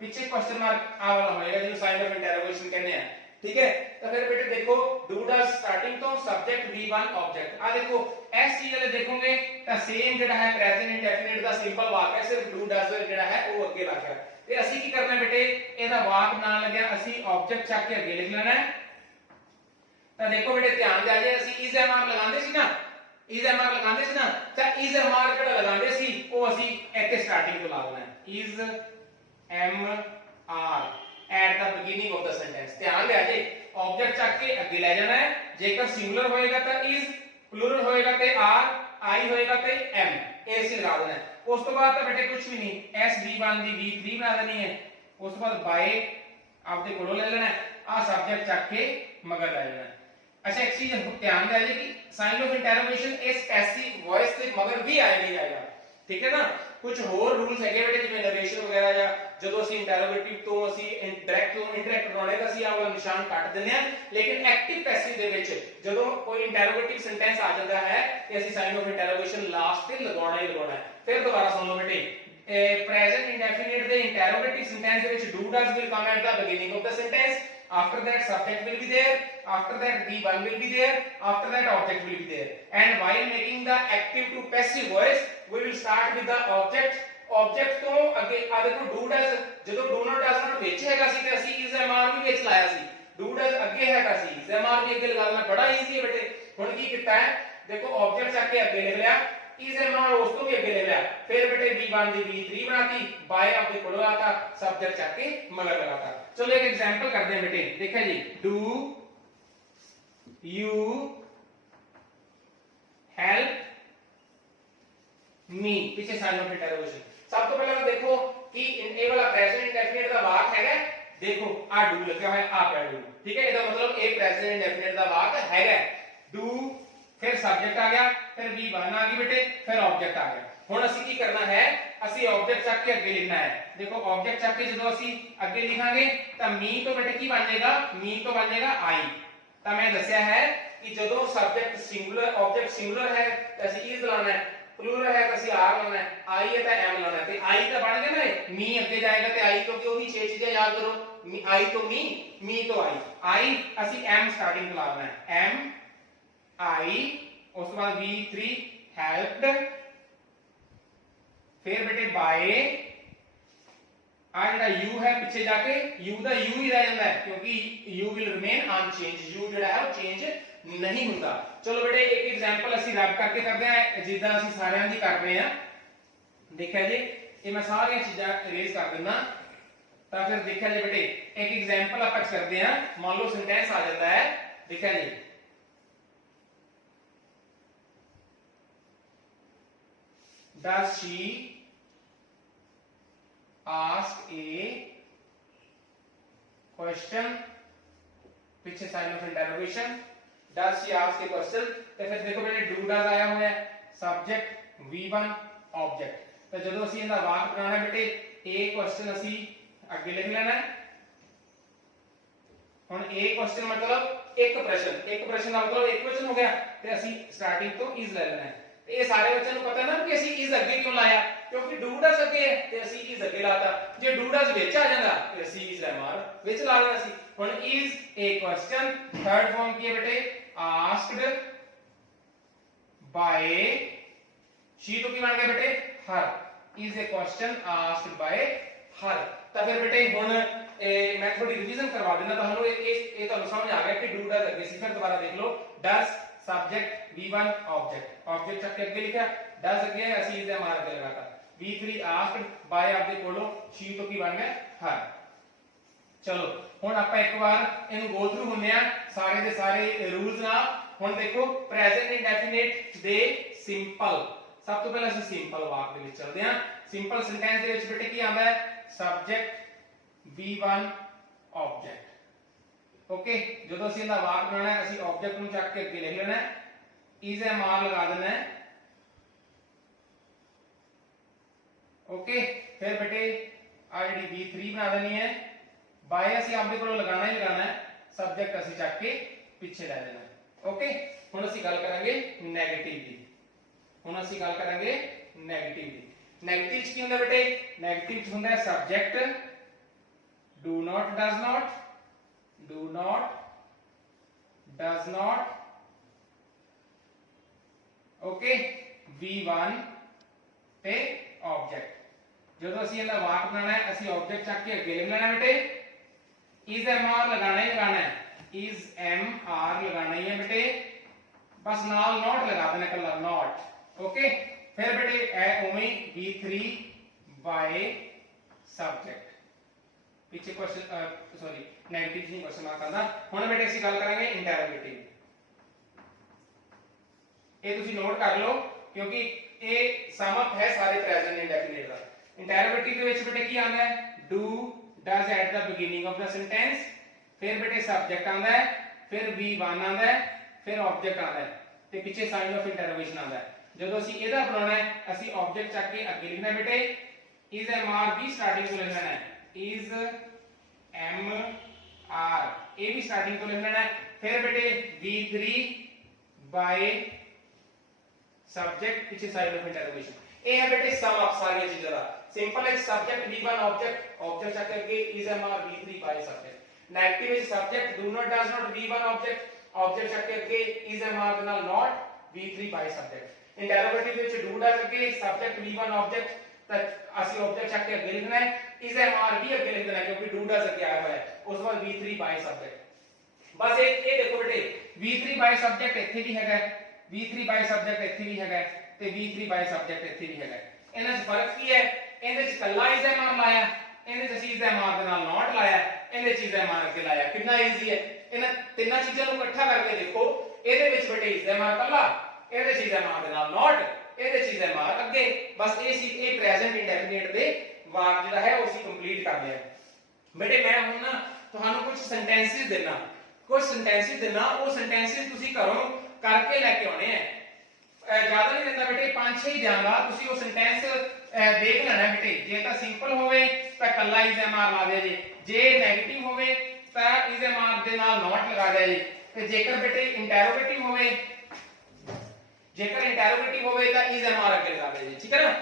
पीछे क्वेश्चन मार्क आ वाला होएगा जिसको साइन ऑफ इंटरोगेशन कहते हैं, ठीक है। तो फिर बेटे देखो डू डज स्टार्टिंग तो सब्जेक्ट V1 ऑब्जेक्ट आ देखो एस चीज वाले देखोगे तो सेम जेड़ा है प्रेजेंट इंडेफिनिट दा सिंपल वाक है, सिर्फ डू डज जेड़ा है वो अगे लग गया। ਤੇ ਅਸੀਂ ਕੀ ਕਰਨਾ बेटे ਇਹਦਾ ਵਾਕ ਨਾ ਲੱਗਿਆ ਅਸੀਂ ਆਬਜੈਕਟ ਚੱਕ ਕੇ ਅੱਗੇ ਲਿਖ ਲੈਣਾ ਹੈ। ਤਾਂ ਦੇਖੋ बेटे ਧਿਆਨ ਦੇ ਆ ਜੇ ਅਸੀਂ ਇਜ਼ ਐਮ ਆਰ ਲਗਾਉਂਦੇ ਸੀ ਨਾ, ਇਜ਼ ਐਮ ਆਰ ਲਗਾਉਂਦੇ ਸੀ ਨਾ, ਤਾਂ ਇਜ਼ ਐਮ ਆਰ ਜਿਹੜਾ ਲਗਾਉਂਦੇ ਸੀ ਉਹ ਅਸੀਂ ਇੱਥੇ ਸਟਾਰਟਿੰਗ ਤੋਂ ਲਾ ਦੇਣਾ ਹੈ, is M R at the beginning of the sentence. ਧਿਆਨ ਦੇ ਆ ਜੇ ਆਬਜੈਕਟ ਚੱਕ ਕੇ ਅੱਗੇ ਲੈ ਜਾਣਾ ਹੈ, ਜੇਕਰ ਸਿੰਗੂਲਰ ਹੋਏਗਾ ਤਾਂ ਇਜ਼, प्लूरल होएगा ते आर, आई होएगा ते एम, ऐसे लगा देना है। उस तो बाद तो बेटे कुछ भी नहीं, एस V1 दी V3 बना देनी है, उस तो बाद बाय आपदे कोलों ले लेना है, आ सब्जेक्ट चक के मगर ले लेना है। अच्छा एक चीज ध्यान दे आइए कि साइन ऑफ इंटरोगेशन इस पैसिव वॉइस के मगर भी आए नहीं आएगा, ठीक है ना। कुछ होर रूल्स है बेटे जिवें नरेशन वगैरह या ਜਦੋਂ ਅਸੀਂ ਇੰਟਰੋਗੇਟਿਵ ਤੋਂ ਅਸੀਂ ਡਾਇਰੈਕਟ ਤੋਂ ਇੰਟਰੈਕਟ ਬਣਾਉਣੇ ਤਾਂ ਅਸੀਂ ਆਹ ਵਾਲਾ ਨਿਸ਼ਾਨ ਕੱਟ ਦਿੰਦੇ ਆ, ਲੇਕਿਨ ਐਕਟਿਵ ਪੈਸਿਵ ਦੇ ਵਿੱਚ ਜਦੋਂ ਕੋਈ ਇੰਟਰੋਗੇਟਿਵ ਸੈਂਟੈਂਸ ਆ ਜਾਂਦਾ ਹੈ ਤੇ ਅਸੀਂ ਸਾਈਨ ਆਫ ਇੰਟਰੋਗੇਸ਼ਨ ਲਾਸਟ ਤੇ ਲਗਾਉਣਾ ਹੀ ਲਗਾਉਣਾ ਹੈ। ਫਿਰ ਦੁਬਾਰਾ ਸੁਣ ਲਓ ਬੇਟੇ present indefinite the interrogative sentence which do does will come at the beginning of the sentence, after that subject will be there, after that V1 will be there, after that object will be there, and while making the active to passive voice we will start with the object। Object तो अगे आ देखो do does ਜਦੋਂ do not does not ਵਿੱਚ ਹੈਗਾ ਸੀ ਤੇ ਅਸੀਂ is M R ਵੀ ਵਿੱਚ ਲਾਇਆ ਸੀ, डू डज ਅੱਗੇ ਹੈਗਾ ਸੀ ਇਜ਼ ਐਮ ਆਰ ਵੀ ਅੱਗੇ ਲਗਾ ਦੇਣਾ, ਬੜਾ ਈਜ਼ੀ ਹੈ ਬੇਟੇ। ਹੁਣ ਕੀ ਕੀਤਾ ਹੈ ਦੇਖੋ ऑब्जेक्ट ਚੱਕ ਕੇ ਅੱਗੇ ਲਿਖ ਲਿਆ, इज एम आर ਉਸ ਤੋਂ ਵੀ ਅੱਗੇ ਲੈ ਲਿਆ, फिर बेटे V1 ਦੀ V3 बनाती, बाय आपके कोल आता, सब्जेक्ट ਚੱਕ के मगर लगाता। चलो एक एग्जांपल करते हैं बेटे, देखा जी डू यू हेल्प मी, पीछे साइन ऑफ इंटरोगेशन। सब तो पहले देखो कि ए वाला प्रेजेंट इंडेफिनिट दा वाक हैगा, देखो आ डू लगा है आ पे डू, ठीक है, इसका मतलब ए प्रेजेंट इंडेफिनिट दा वाक हैगा डू, फिर सब्जेक्ट आ गया, फिर V1 आ गई बेटे, फिर ऑब्जेक्ट आ गया। हुन ਅਸੀਂ ਕੀ ਕਰਨਾ ਹੈ, ਅਸੀਂ ऑब्जेक्ट ਚੱਕ ਕੇ ਅੱਗੇ ਲਿਖਣਾ ਹੈ। देखो ऑब्जेक्ट ਚੱਕ ਕੇ ਜਦੋਂ ਅਸੀਂ ਅੱਗੇ ਲਿਖਾਂਗੇ ਤਾਂ मी ਤੋਂ बेटे ਕੀ ਬਣ ਜਾਏਗਾ, मी ਤੋਂ ਬਣ ਜਾਏਗਾ I। ਤਾਂ ਮੈਂ ਦੱਸਿਆ ਹੈ ਕਿ ਜਦੋਂ ਸਬਜੈਕਟ ਸਿੰਗੂਲਰ ऑब्जेक्ट ਸਿੰਗੂਲਰ ਹੈ ਤਾਂ ਅਸੀਂ इज ਲਾਣਾ है, प्लूरल है तो ਅਸੀਂ r ਲਾਣਾ ਹੈ, I है तो m ਲਾਣਾ है, ਤੇ I ਤਾਂ ਬਣ ਗਿਆ ਨਾ, मी ਅੱਗੇ ਜਾਏਗਾ ਤੇ I ਕਿਉਂਕਿ ਉਹੀ 6 ਚੀਜ਼ਾਂ ਯਾਦ ਕਰੋ, I ਤੋਂ me ਤੋਂ I ਅਸੀਂ m ਸਟਾਰਟਿੰਗ ਲਾ ਦੇਣਾ ਹੈ, m I, ਉਸ ਤੋਂ ਬਾਅਦ V3 helped, फिर बेटे बाय आ ਜਿਹੜਾ u है ਪਿੱਛੇ ਜਾ ਕੇ u ਦਾ u ਹੀ ਰਹਿ ਜਾਂਦਾ ਹੈ क्योंकि u will remain unchanged, u ਜਿਹੜਾ ਹੈ ਉਹ ਚੇਂਜ नहीं ਹੁੰਦਾ। चलो बेटे एक एग्जांपल ਅਸੀਂ रब करके करते हैं जिद्दां ਅਸੀਂ ਸਾਰਿਆਂ ਦੀ ਕਰ ਰਹੇ ਹਾਂ। देखा जी ये मैं सारी चीजें इरेज कर देना, ਤਾਂ ਫਿਰ देखा जी बेटे एक एग्जांपल ਆਪਾਂ करते हैं, मान लो सेंटेंस आ जाता है, देखा जी does she ask a question, पीछे sign of interrogation, does she ask a question, तो फिर देखो बेटे do does आया हुआ है, सब्जेक्ट V1 ऑब्जेक्ट। तो ਜਦੋਂ ਅਸੀਂ ਇਹਦਾ ਵਾਕ ਬਣਾਉਣਾ ਹੈ बेटे a क्वेश्चन ਅਸੀਂ ਅੱਗੇ ਲਿਖ ਲੈਣਾ ਹੈ। ਹੁਣ a क्वेश्चन मतलब ਇੱਕ ਪ੍ਰਸ਼ਨ ਦਾ ਮਤਲਬ ਇੱਕ ਵਚਨ ਹੋ ਗਿਆ ਤੇ ਅਸੀਂ ਸਟਾਰਟਿੰਗ ਤੋਂ is ਲੈ ਲੈਣਾ ਹੈ। ਤੇ ਇਹ ਸਾਰੇ ਬੱਚਿਆਂ ਨੂੰ ਪਤਾ ਨਾ ਕਿ ਅਸੀਂ is ਅੱਗੇ ਕਿਉਂ ਲਾਇਆ, ਕਿਉਂਕਿ do does ਅੱਗੇ ਹੈ ਤੇ ਅਸੀਂ is ਅੱਗੇ ਲਾਤਾ। ਜੇ do does ਵਿੱਚ ਆ ਜਾਂਦਾ ਤੇ ਅਸੀਂ is ਲੈ ਮਾਰ ਵਿੱਚ ਲਾ ਦੇਣਾ ਸੀ। ਹੁਣ is a question, third form की है बेटे asked by, she तो की बन गया बेटे her, is a question asked by her। ਤਾਂ ਫਿਰ बेटे ਹੁਣ मैं थोड़ी रिवीजन करवा देना ਤੁਹਾਨੂੰ, ਇਹ ਤੁਹਾਨੂੰ ਸਮਝ ਆ ਗਿਆ ਕਿ do does ਅੱਗੇ ਸੀ। ਫਿਰ ਦੁਬਾਰਾ ਦੇਖ ਲਓ, does सब्जेक्ट V1 ऑब्जेक्ट ਚੱਕ ਕੇ ਅੱਗੇ ਲਿਖਿਆ, does ਅੱਗੇ ਹੈ ਅਸੀਂ ਇਜ਼ ਮਾਰ ਕੇ ਲਗਾਤਾ, V3 asked by ਆਪਦੇ ਕੋਲੋਂ she ਤੋਂ ਕੀ ਬਣ ਗਿਆ her। ਚਲੋ ਹੁਣ ਆਪਾਂ ਇੱਕ ਵਾਰ ਇਹਨੂੰ ਗੋ ਥਰੂ ਹੁੰਨੇ ਆ ਸਾਰੇ ਦੇ ਸਾਰੇ ਰੂਲਸ ਨਾਲ। ਹੁਣ ਦੇਖੋ ਪ੍ਰੈਜ਼ੈਂਟ ਇੰਡੈਫੀਨਿਟ ਦੇ ਸਿੰਪਲ, ਸਭ ਤੋਂ ਪਹਿਲਾਂ ਅਸੀਂ ਸਿੰਪਲ ਵਾਕ ਦੇ ਵਿੱਚ ਚੱਲਦੇ ਹਾਂ। ਸਿੰਪਲ ਸੈਂਟੈਂਸ ਦੇ ਵਿੱਚ ਬੇਟੇ ਕੀ ਆਉਂਦਾ ਹੈ, ਸਬਜੈਕਟ V1 ऑब्जेक्ट। ओके, ਜਦੋਂ ਅਸੀਂ ਇਹਦਾ ਵਾਕ ਬਣਾਉਣਾ ਹੈ ਅਸੀਂ ਆਬਜੈਕਟ ਨੂੰ ਚੱਕ ਕੇ ਅੱਗੇ ਲਿਖ ਲੈਣਾ ਹੈ, ਇਜ਼ ਐਮ ਆਰ ਲਗਾ ਦੇਣਾ ਹੈ। ओके, फिर बेटे आ ਜਿਹੜੀ V3 ਬਣਾ ਦੇਣੀ ਹੈ, ਬਾय ਅਸੀਂ ਆਪਦੇ ਕੋਲੋਂ ਲਗਾਣਾ ਹੀ ਲਗਾਣਾ ਹੈ, ਸਬਜੈਕਟ ਅਸੀਂ ਚੱਕ ਕੇ ਪਿੱਛੇ ਲੈ ਦੇਣਾ ਹੈ। ओके, ਹੁਣ ਅਸੀਂ ਗੱਲ ਕਰਾਂਗੇ ਨੈਗੇਟਿਵ ਦੀ। ਹੁਣ ਅਸੀਂ ਗੱਲ ਕਰਾਂਗੇ ਨੈਗੇਟਿਵ ਦੀ। ਨੈਗੇਟਿਵ ਚ ਕੀ ਹੁੰਦਾ ਬੇਟੇ ਨੈਗੇਟਿਵ ਚ ਹੁੰਦਾ subject do not does not okay V1 ਤੇ ਆਬਜੈਕਟ ਜਦੋਂ ਅਸੀਂ ਇਹਦਾ ਵਾਕ ਬਣਾਉਣਾ ਹੈ ਅਸੀਂ ਆਬਜੈਕਟ ਚੱਕ ਕੇ ਅੱਗੇ ਲਿਖ ਲੈਣਾ ਬੇਟੇ is mr लगाना ही लगाना है is mr लगाना ही है बेटे बस नाल नॉट लगा देना कलर नॉट ओके फिर बेटे ए ओमे v3 बाय सब्जेक्ट पीछे क्वेश्चन सॉरी नेगेटिव नहीं क्वेश्चन मार्क करना हुन बेटे ਅਸੀਂ ਗੱਲ ਕਰਾਂਗੇ ਇੰਟਰੋਗੇਟਿਵ ਇਹ ਤੁਸੀਂ ਨੋਟ ਕਰ ਲਓ ਕਿਉਂਕਿ ਇਹ ਸਮ ਅਪ ਹੈ ਸਾਰੇ ਪ੍ਰੈਜ਼ੈਂਟ ਇੰਡੈਫੀਨਿਟ ਦਾ ਇੰਟਰੋਗੇਟਿਵ ਦੇ ਵਿੱਚ ਬੇਟੇ ਕੀ ਆਉਂਦਾ ਹੈ do does at the beginning of the sentence फिर बेटे सब्जेक्ट आंदा है फिर V1 आंदा है फिर ऑब्जेक्ट आंदा है ते पीछे साइन ऑफ इंटरोगेशन आंदा है ਜਦੋਂ ਅਸੀਂ ਇਹਦਾ ਬਣਾਉਣਾ ਹੈ ਅਸੀਂ ऑब्जेक्ट ਚੱਕ ਕੇ ਅੱਗੇ ਲਿਖਣਾ ਬੇਟੇ is mr ਵੀ ਸਟਾਰਟਿੰਗ ਤੋਂ ਲਿਖਣਾ ਹੈ is mr ਇਹ ਵੀ ਸਟਾਰਟਿੰਗ ਤੋਂ ਲਿਖਣਾ ਹੈ ਫਿਰ ਬੇਟੇ V3 by subject पीछे साइन ऑफ इंटरोगेशन ਇਹ ਹੈ ਬੇਟੇ ਸਮ ਅਪ ਸਾਰੀਆਂ ਚੀਜ਼ਾਂ ਦਾ ਸਿੰਪਲ ਹੈ ਸਬਜੈਕਟ V1 ऑब्जेक्ट ਚੱਕ ਕੇ is mr V3 by subject negative is subject do not does not V1 object ਚੱਕ ਕੇ is mr ਦੇ ਨਾਲ not V3 by subject interrogative ਵਿੱਚ do does ਅੱਗੇ subject V1 ऑब्जेक्ट ਤਾਂ ਅਸੀਂ ऑब्जेक्ट ਚੱਕ ਕੇ ਅੱਗੇ ਲਿਖਣਾ ਹੈ is mr ਵੀ ਅੱਗੇ ਲਿਖ ਦੇਣਾ ਕਿਉਂਕਿ do does ਅੱਗੇ ਆਇਆ ਹੋਇਆ ਹੈ ਉਸ ਤੋਂ ਬਾਅਦ V3 by subject ਬਸ ਇਹ ਦੇਖੋ ਬੇਟੇ V3 by subject ਇੱਥੇ ਵੀ ਹੈਗਾ V3 by subject ਇੱਥੇ ਵੀ ਹੈਗਾ ਤੇ V3 by subject ਇੱਥੇ ਵੀ ਹੈਗਾ ਇਹਨਾਂ 'ਚ ਫਰਕ ਕੀ ਹੈ ਇਹਦੇ 'ਚ ਕੱਲਾ is mr ਲਾਇਆ ਇਹਦੇ 'ਚ ਅਸੀਂ is mr ਦੇ ਨਾਲ not ਲਾਇਆ ਇਹਦੇ 'ਚ is mr ਅੱਗੇ ਲਾਇਆ ਕਿੰਨਾ ਈਜ਼ੀ ਹੈ ਇਹਨਾਂ ਤਿੰਨਾਂ ਚੀਜ਼ਾਂ ਨੂੰ ਇਕੱਠਾ ਕਰਕੇ ਦੇਖੋ ਇਹਦੇ ਵਿੱਚ ਬੇਟੇ is mr ਕੱਲਾ ਇਹਦੇ 'ਚ is mr ਦੇ ਨਾਲ not ਇਹਦੇ 'ਚ is mr ਅੱਗੇ ਬਸ ਇਹ ਸੀ ਇਹ ਪ੍ਰੈਜ਼ੈਂਟ ਇੰਡੈਫੀਨਿਟ ਦੇ ਵਾਕ ਜਿਹੜਾ ਹੈ ਉਹ ਅਸੀਂ ਕੰਪਲੀਟ ਕਰ ਲਿਆ ਬੇਟੇ ਮੈਂ ਹੁਣ ਨਾ ਤੁਹਾਨੂੰ ਕੁਝ ਸੈਂਟੈਂਸਸ ਦੇਣਾ ਉਹ ਸੈਂਟੈਂਸਸ ਤੁਸੀਂ ਘਰੋਂ ਕਰਕੇ ਲੈ ਕੇ ਆਉਣੇ ਆ ਜ਼ਿਆਦਾ ਨਹੀਂ ਦਿੰਦਾ ਬੇਟੇ 5-6 ਹੀ ਦਿਆਂਗਾ ਤੁਸੀਂ ਉਹ ਸੈਂਟੈਂਸ ਦੇਖ ਲੈਣਾ ਬੇਟੇ ਜੇ ਤਾਂ ਸਿੰਪਲ ਹੋਵੇ ਤਾਂ ਕੱਲਾ is mr ਲਾ ਦਿਆ ਜੇ ਨੈਗੇਟਿਵ ਹੋਵੇ ਤਾਂ is mr ਦੇ ਨਾਲ not ਲਗਾ ਦਿਆ ਤੇ ਜੇਕਰ ਬੇਟੇ ਇੰਟਰੋਗੇਟਿਵ ਹੋਵੇ ਤਾਂ is mr ਅੱਗੇ ਲਗਾ ਦਿਆ ਠੀਕ ਹੈ ਨਾ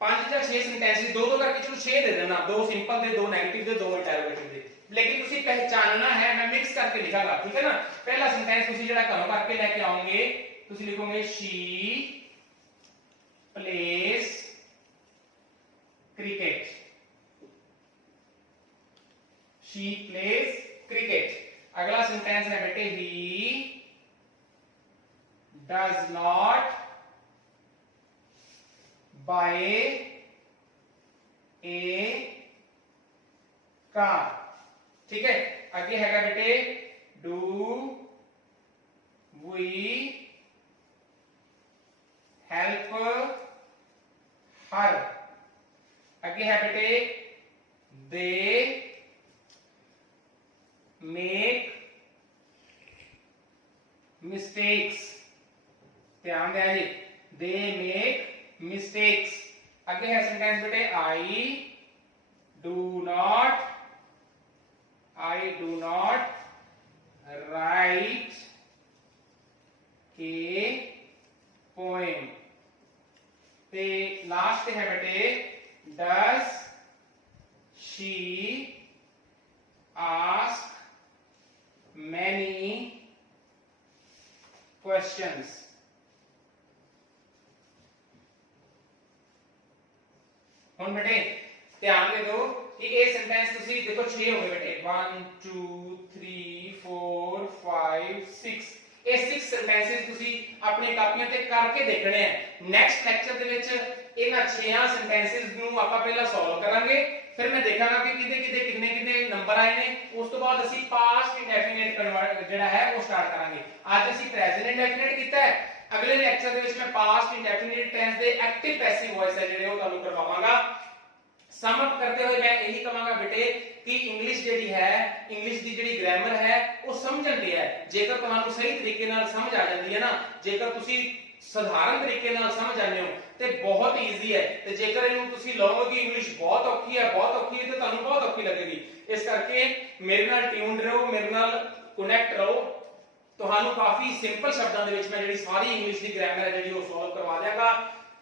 5 ਜਾਂ 6 ਸੈਂਟੈਂਸ ਦੋ ਕਰਕੇ ਚਲੋ 6 ਦੇ ਦੇਣਾ ਦੋ ਸਿੰਪਲ ਦੇ ਦੋ ਨੈਗੇਟਿਵ ਦੇ ਦੋ ਇੰਟਰੋਗੇਟਿਵ ਦੇ लेकिन ਤੁਸੀਂ ਪਹਿਚਾਨਣਾ ਹੈ ਮੈਂ ਮਿਕਸ ਕਰਕੇ ਲਿਖਾਂਗਾ ਠੀਕ ਹੈ ਨਾ ਪਹਿਲਾ ਸੈਂਟੈਂਸ ਤੁਸੀਂ ਜਿਹੜਾ ਘਰੋਂ ਕਰਕੇ ਲੈ ਕੇ ਆਓਗੇ ਤੁਸੀਂ ਲਿਖੋਗੇ she plays cricket अगला सेंटेंस है बेटे he does not buy a car ठीक है आगे हैगा बेटे do we help her आगे है बेटे they make mistakes ध्यान देना जी they make mistakes आगे है सेंटेंस बेटे I do not write a poem ਤੇ ਲਾਸਟ ਹੈ ਬੇਟੇ does she ask many questions ਹੁਣ ਬੇਟੇ ਧਿਆਨ ਦੇ ਦਿਓ कि ये सेंटेंस ਤੁਸੀਂ देखो 6 हो गए बेटे 1 2 3 4 5 6 ਇਹ 6 ਸੈਂਟੈਂਸਸ ਤੁਸੀਂ ਆਪਣੇ ਕਾਪੀਆਂ ਤੇ ਕਰਕੇ ਦੇਖਣੇ ਆ ਨੈਕਸਟ ਲੈਕਚਰ ਦੇ ਵਿੱਚ ਇਹਨਾਂ 6 ਸੈਂਟੈਂਸਸ ਨੂੰ ਆਪਾਂ ਪਹਿਲਾਂ ਸੋਲਵ ਕਰਾਂਗੇ ਫਿਰ ਮੈਂ ਦੇਖਾਂਗਾ ਕਿ ਕਿਹਦੇ ਕਿੰਨੇ ਨੰਬਰ ਆਏ ਨੇ ਉਸ ਤੋਂ ਬਾਅਦ ਅਸੀਂ ਪਾਸਟ ਇੰਡੈਫੀਨਿਟ ਕਨਵਰਟ ਜਿਹੜਾ ਹੈ ਉਹ ਸਟਾਰਟ ਕਰਾਂਗੇ ਅੱਜ ਅਸੀਂ ਪ੍ਰੈਜ਼ੈਂਟ ਇੰਡੈਫੀਨਿਟ ਕੀਤਾ ਹੈ ਅਗਲੇ ਲੈਕਚਰ ਦੇ ਵਿੱਚ ਮੈਂ ਪਾਸਟ ਇੰਡੈਫੀਨਿਟ ਟੈਂਸ ਦੇ ਐਕਟਿਵ ਪੈਸਿਵ ਵੌਇਸ ਹੈ ਜਿਹੜੇ ਉਹ ਤੁਹਾਨੂੰ ਕਰਵਾਵਾਂਗਾ सम अप करते हुए मैं यही कहूंगा बेटे कि इंग्लिश ਜਿਹੜੀ ਹੈ ਇੰਗਲਿਸ਼ ਦੀ ਜਿਹੜੀ ਗ੍ਰਾਮਰ ਹੈ ਉਹ ਸਮਝਣ ਦੀ ਹੈ ਜੇਕਰ ਤੁਹਾਨੂੰ ਸਹੀ ਤਰੀਕੇ ਨਾਲ ਸਮਝ ਆ ਜਾਂਦੀ ਹੈ ਨਾ ਜੇਕਰ ਤੁਸੀਂ ਸਧਾਰਨ ਤਰੀਕੇ ਨਾਲ ਸਮਝ ਆਉਂਦੇ ਹੋ ਤੇ ਬਹੁਤ ਈਜ਼ੀ ਹੈ ਤੇ ਜੇਕਰ ਇਹਨੂੰ ਤੁਸੀਂ ਲਓਗੇ ਕਿ ਇੰਗਲਿਸ਼ ਬਹੁਤ ਔਖੀ ਹੈ ਤੇ ਤੁਹਾਨੂੰ ਬਹੁਤ ਔਖੀ ਲੱਗੇਗੀ ਇਸ ਕਰਕੇ ਮੇਰੇ ਨਾਲ ਟਿਊਨਡ ਰਹੋ ਮੇਰੇ ਨਾਲ ਕਨੈਕਟ ਰਹੋ ਤੁਹਾਨੂੰ ਕਾਫੀ ਸਿੰਪਲ ਸ਼ਬਦਾਂ ਦੇ ਵਿੱਚ ਮੈਂ ਜਿਹੜੀ ਸਾਰੀ ਇੰਗਲਿਸ਼ ਦੀ ਗ੍ਰਾਮਰ ਹੈ ਜਿਹੜੀ ਉਹ ਸੋਲਵ ਕਰਵਾ ਦਿਆਂਗਾ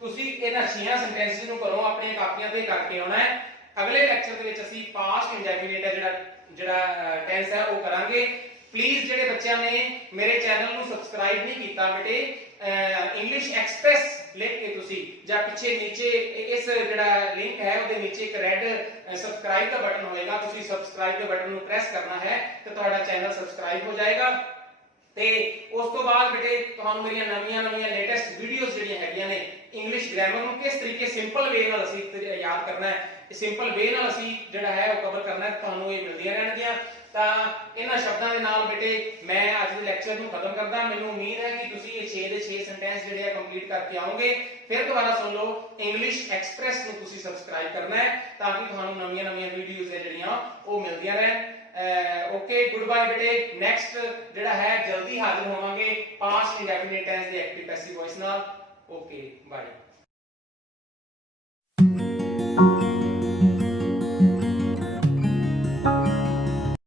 ਤੁਸੀਂ ਇਹਨਾਂ 6 ਸੈਂਟੈਂਸਿਸ ਨੂੰ ਘਰੋਂ ਆਪਣੀਆਂ ਕਾਪੀਆਂ ਤੇ ਕਰਕੇ ਆਉਣਾ ਹੈ। ਅਗਲੇ ਲੈਕਚਰ ਦੇ ਵਿੱਚ ਅਸੀਂ ਪਾਸਟ ਇੰਡੈਫੀਨਿਟ ਹੈ ਜਿਹੜਾ ਟੈਂਸ ਹੈ ਉਹ ਕਰਾਂਗੇ। ਪਲੀਜ਼ ਜਿਹੜੇ ਬੱਚਿਆਂ ਨੇ ਮੇਰੇ ਚੈਨਲ ਨੂੰ ਸਬਸਕ੍ਰਾਈਬ ਨਹੀਂ ਕੀਤਾ ਬੇਟੇ, ਇੰਗਲਿਸ਼ ਐਕਸਪ੍ਰੈਸ ਲਿਖ ਕੇ ਤੁਸੀਂ ਜਾਂ ਪਿੱਛੇ ਨੀਚੇ ਇਸ ਜਿਹੜਾ ਲਿੰਕ ਹੈ ਉਹਦੇ ਨੀਚੇ ਇੱਕ ਰੈੱਡ ਸਬਸਕ੍ਰਾਈਬ ਦਾ ਬਟਨ ਹੋਏਗਾ, ਤੁਸੀਂ ਸਬਸਕ੍ਰਾਈਬ ਦੇ ਬਟਨ ਨੂੰ ਪ੍ਰੈਸ ਕਰਨਾ ਹੈ ਤੇ ਤੁਹਾਡਾ ਚੈਨਲ ਸਬਸਕ੍ਰਾਈਬ ਹੋ ਜਾਏਗਾ। ਤੇ ਉਸ ਤੋਂ ਬਾਅਦ ਬੇਟੇ ਤੁਹਾਨੂੰ ਮੇਰੀਆਂ ਨਵੀਆਂ ਲੇਟੈਸਟ ਵੀਡੀਓਜ਼ ਜਿਹੜੀਆਂ ਹੈਗੀਆਂ ਨੇ ਇੰਗਲਿਸ਼ ਗ੍ਰਾਮਰ ਨੂੰ ਕਿਸ ਤਰੀਕੇ ਸਿੰਪਲ ਵੇ ਨਾਲ ਅਸੀਂ ਯਾਦ ਕਰਨਾ ਹੈ, ਸਿੰਪਲ ਵੇ ਨਾਲ ਅਸੀਂ ਜਿਹੜਾ ਹੈ ਉਹ ਕਵਰ ਕਰਨਾ ਹੈ, ਤੁਹਾਨੂੰ ਇਹ ਮਿਲਦੀਆਂ ਰਹਿਣਗੀਆਂ। ਤਾਂ ਇਹਨਾਂ ਸ਼ਬਦਾਂ ਦੇ ਨਾਲ ਬੇਟੇ ਮੈਂ ਅੱਜ ਦੇ ਲੈਕਚਰ ਨੂੰ ਖਤਮ ਕਰਦਾ। ਮੈਨੂੰ ਉਮੀਦ ਹੈ ਕਿ ਤੁਸੀਂ ਇਹ 6 ਦੇ 6 ਸੈਂਟੈਂਸ ਜਿਹੜੇ ਆ ਕੰਪਲੀਟ ਕਰਕੇ ਆਓਗੇ। ਫਿਰ ਦੁਬਾਰਾ ਸੁਣ ਲਓ, ਇੰਗਲਿਸ਼ ਐਕਸਪ੍ਰੈਸ ਨੂੰ ਤੁਸੀਂ ਸਬਸਕ੍ਰਾਈਬ ਕਰਨਾ ਹੈ ਤਾਂ ਕਿ ਤੁਹਾਨੂੰ ਨਵੀਆਂ ਵੀਡੀਓਜ਼ ਜਿਹੜੀਆਂ ਉਹ ਮਿਲਦੀਆਂ ਰਹਿਣ। ਓਕੇ, ਗੁੱਡ ਬਾਏ ਬੇਟੇ। ਨੈਕਸਟ ਜਿਹੜਾ ਹੈ ਜਲਦੀ ਹਾਜ਼ਰ ਹੋਵਾਂਗੇ ਪਾਸਟ ਇੰਡੈਫੀਨਿਟ ਟੈਂਸ ਦੇ ਐਕਟਿਵ ਪੈਸਿਵ ਵੌਇਸ ਨਾਲ। Okay bye.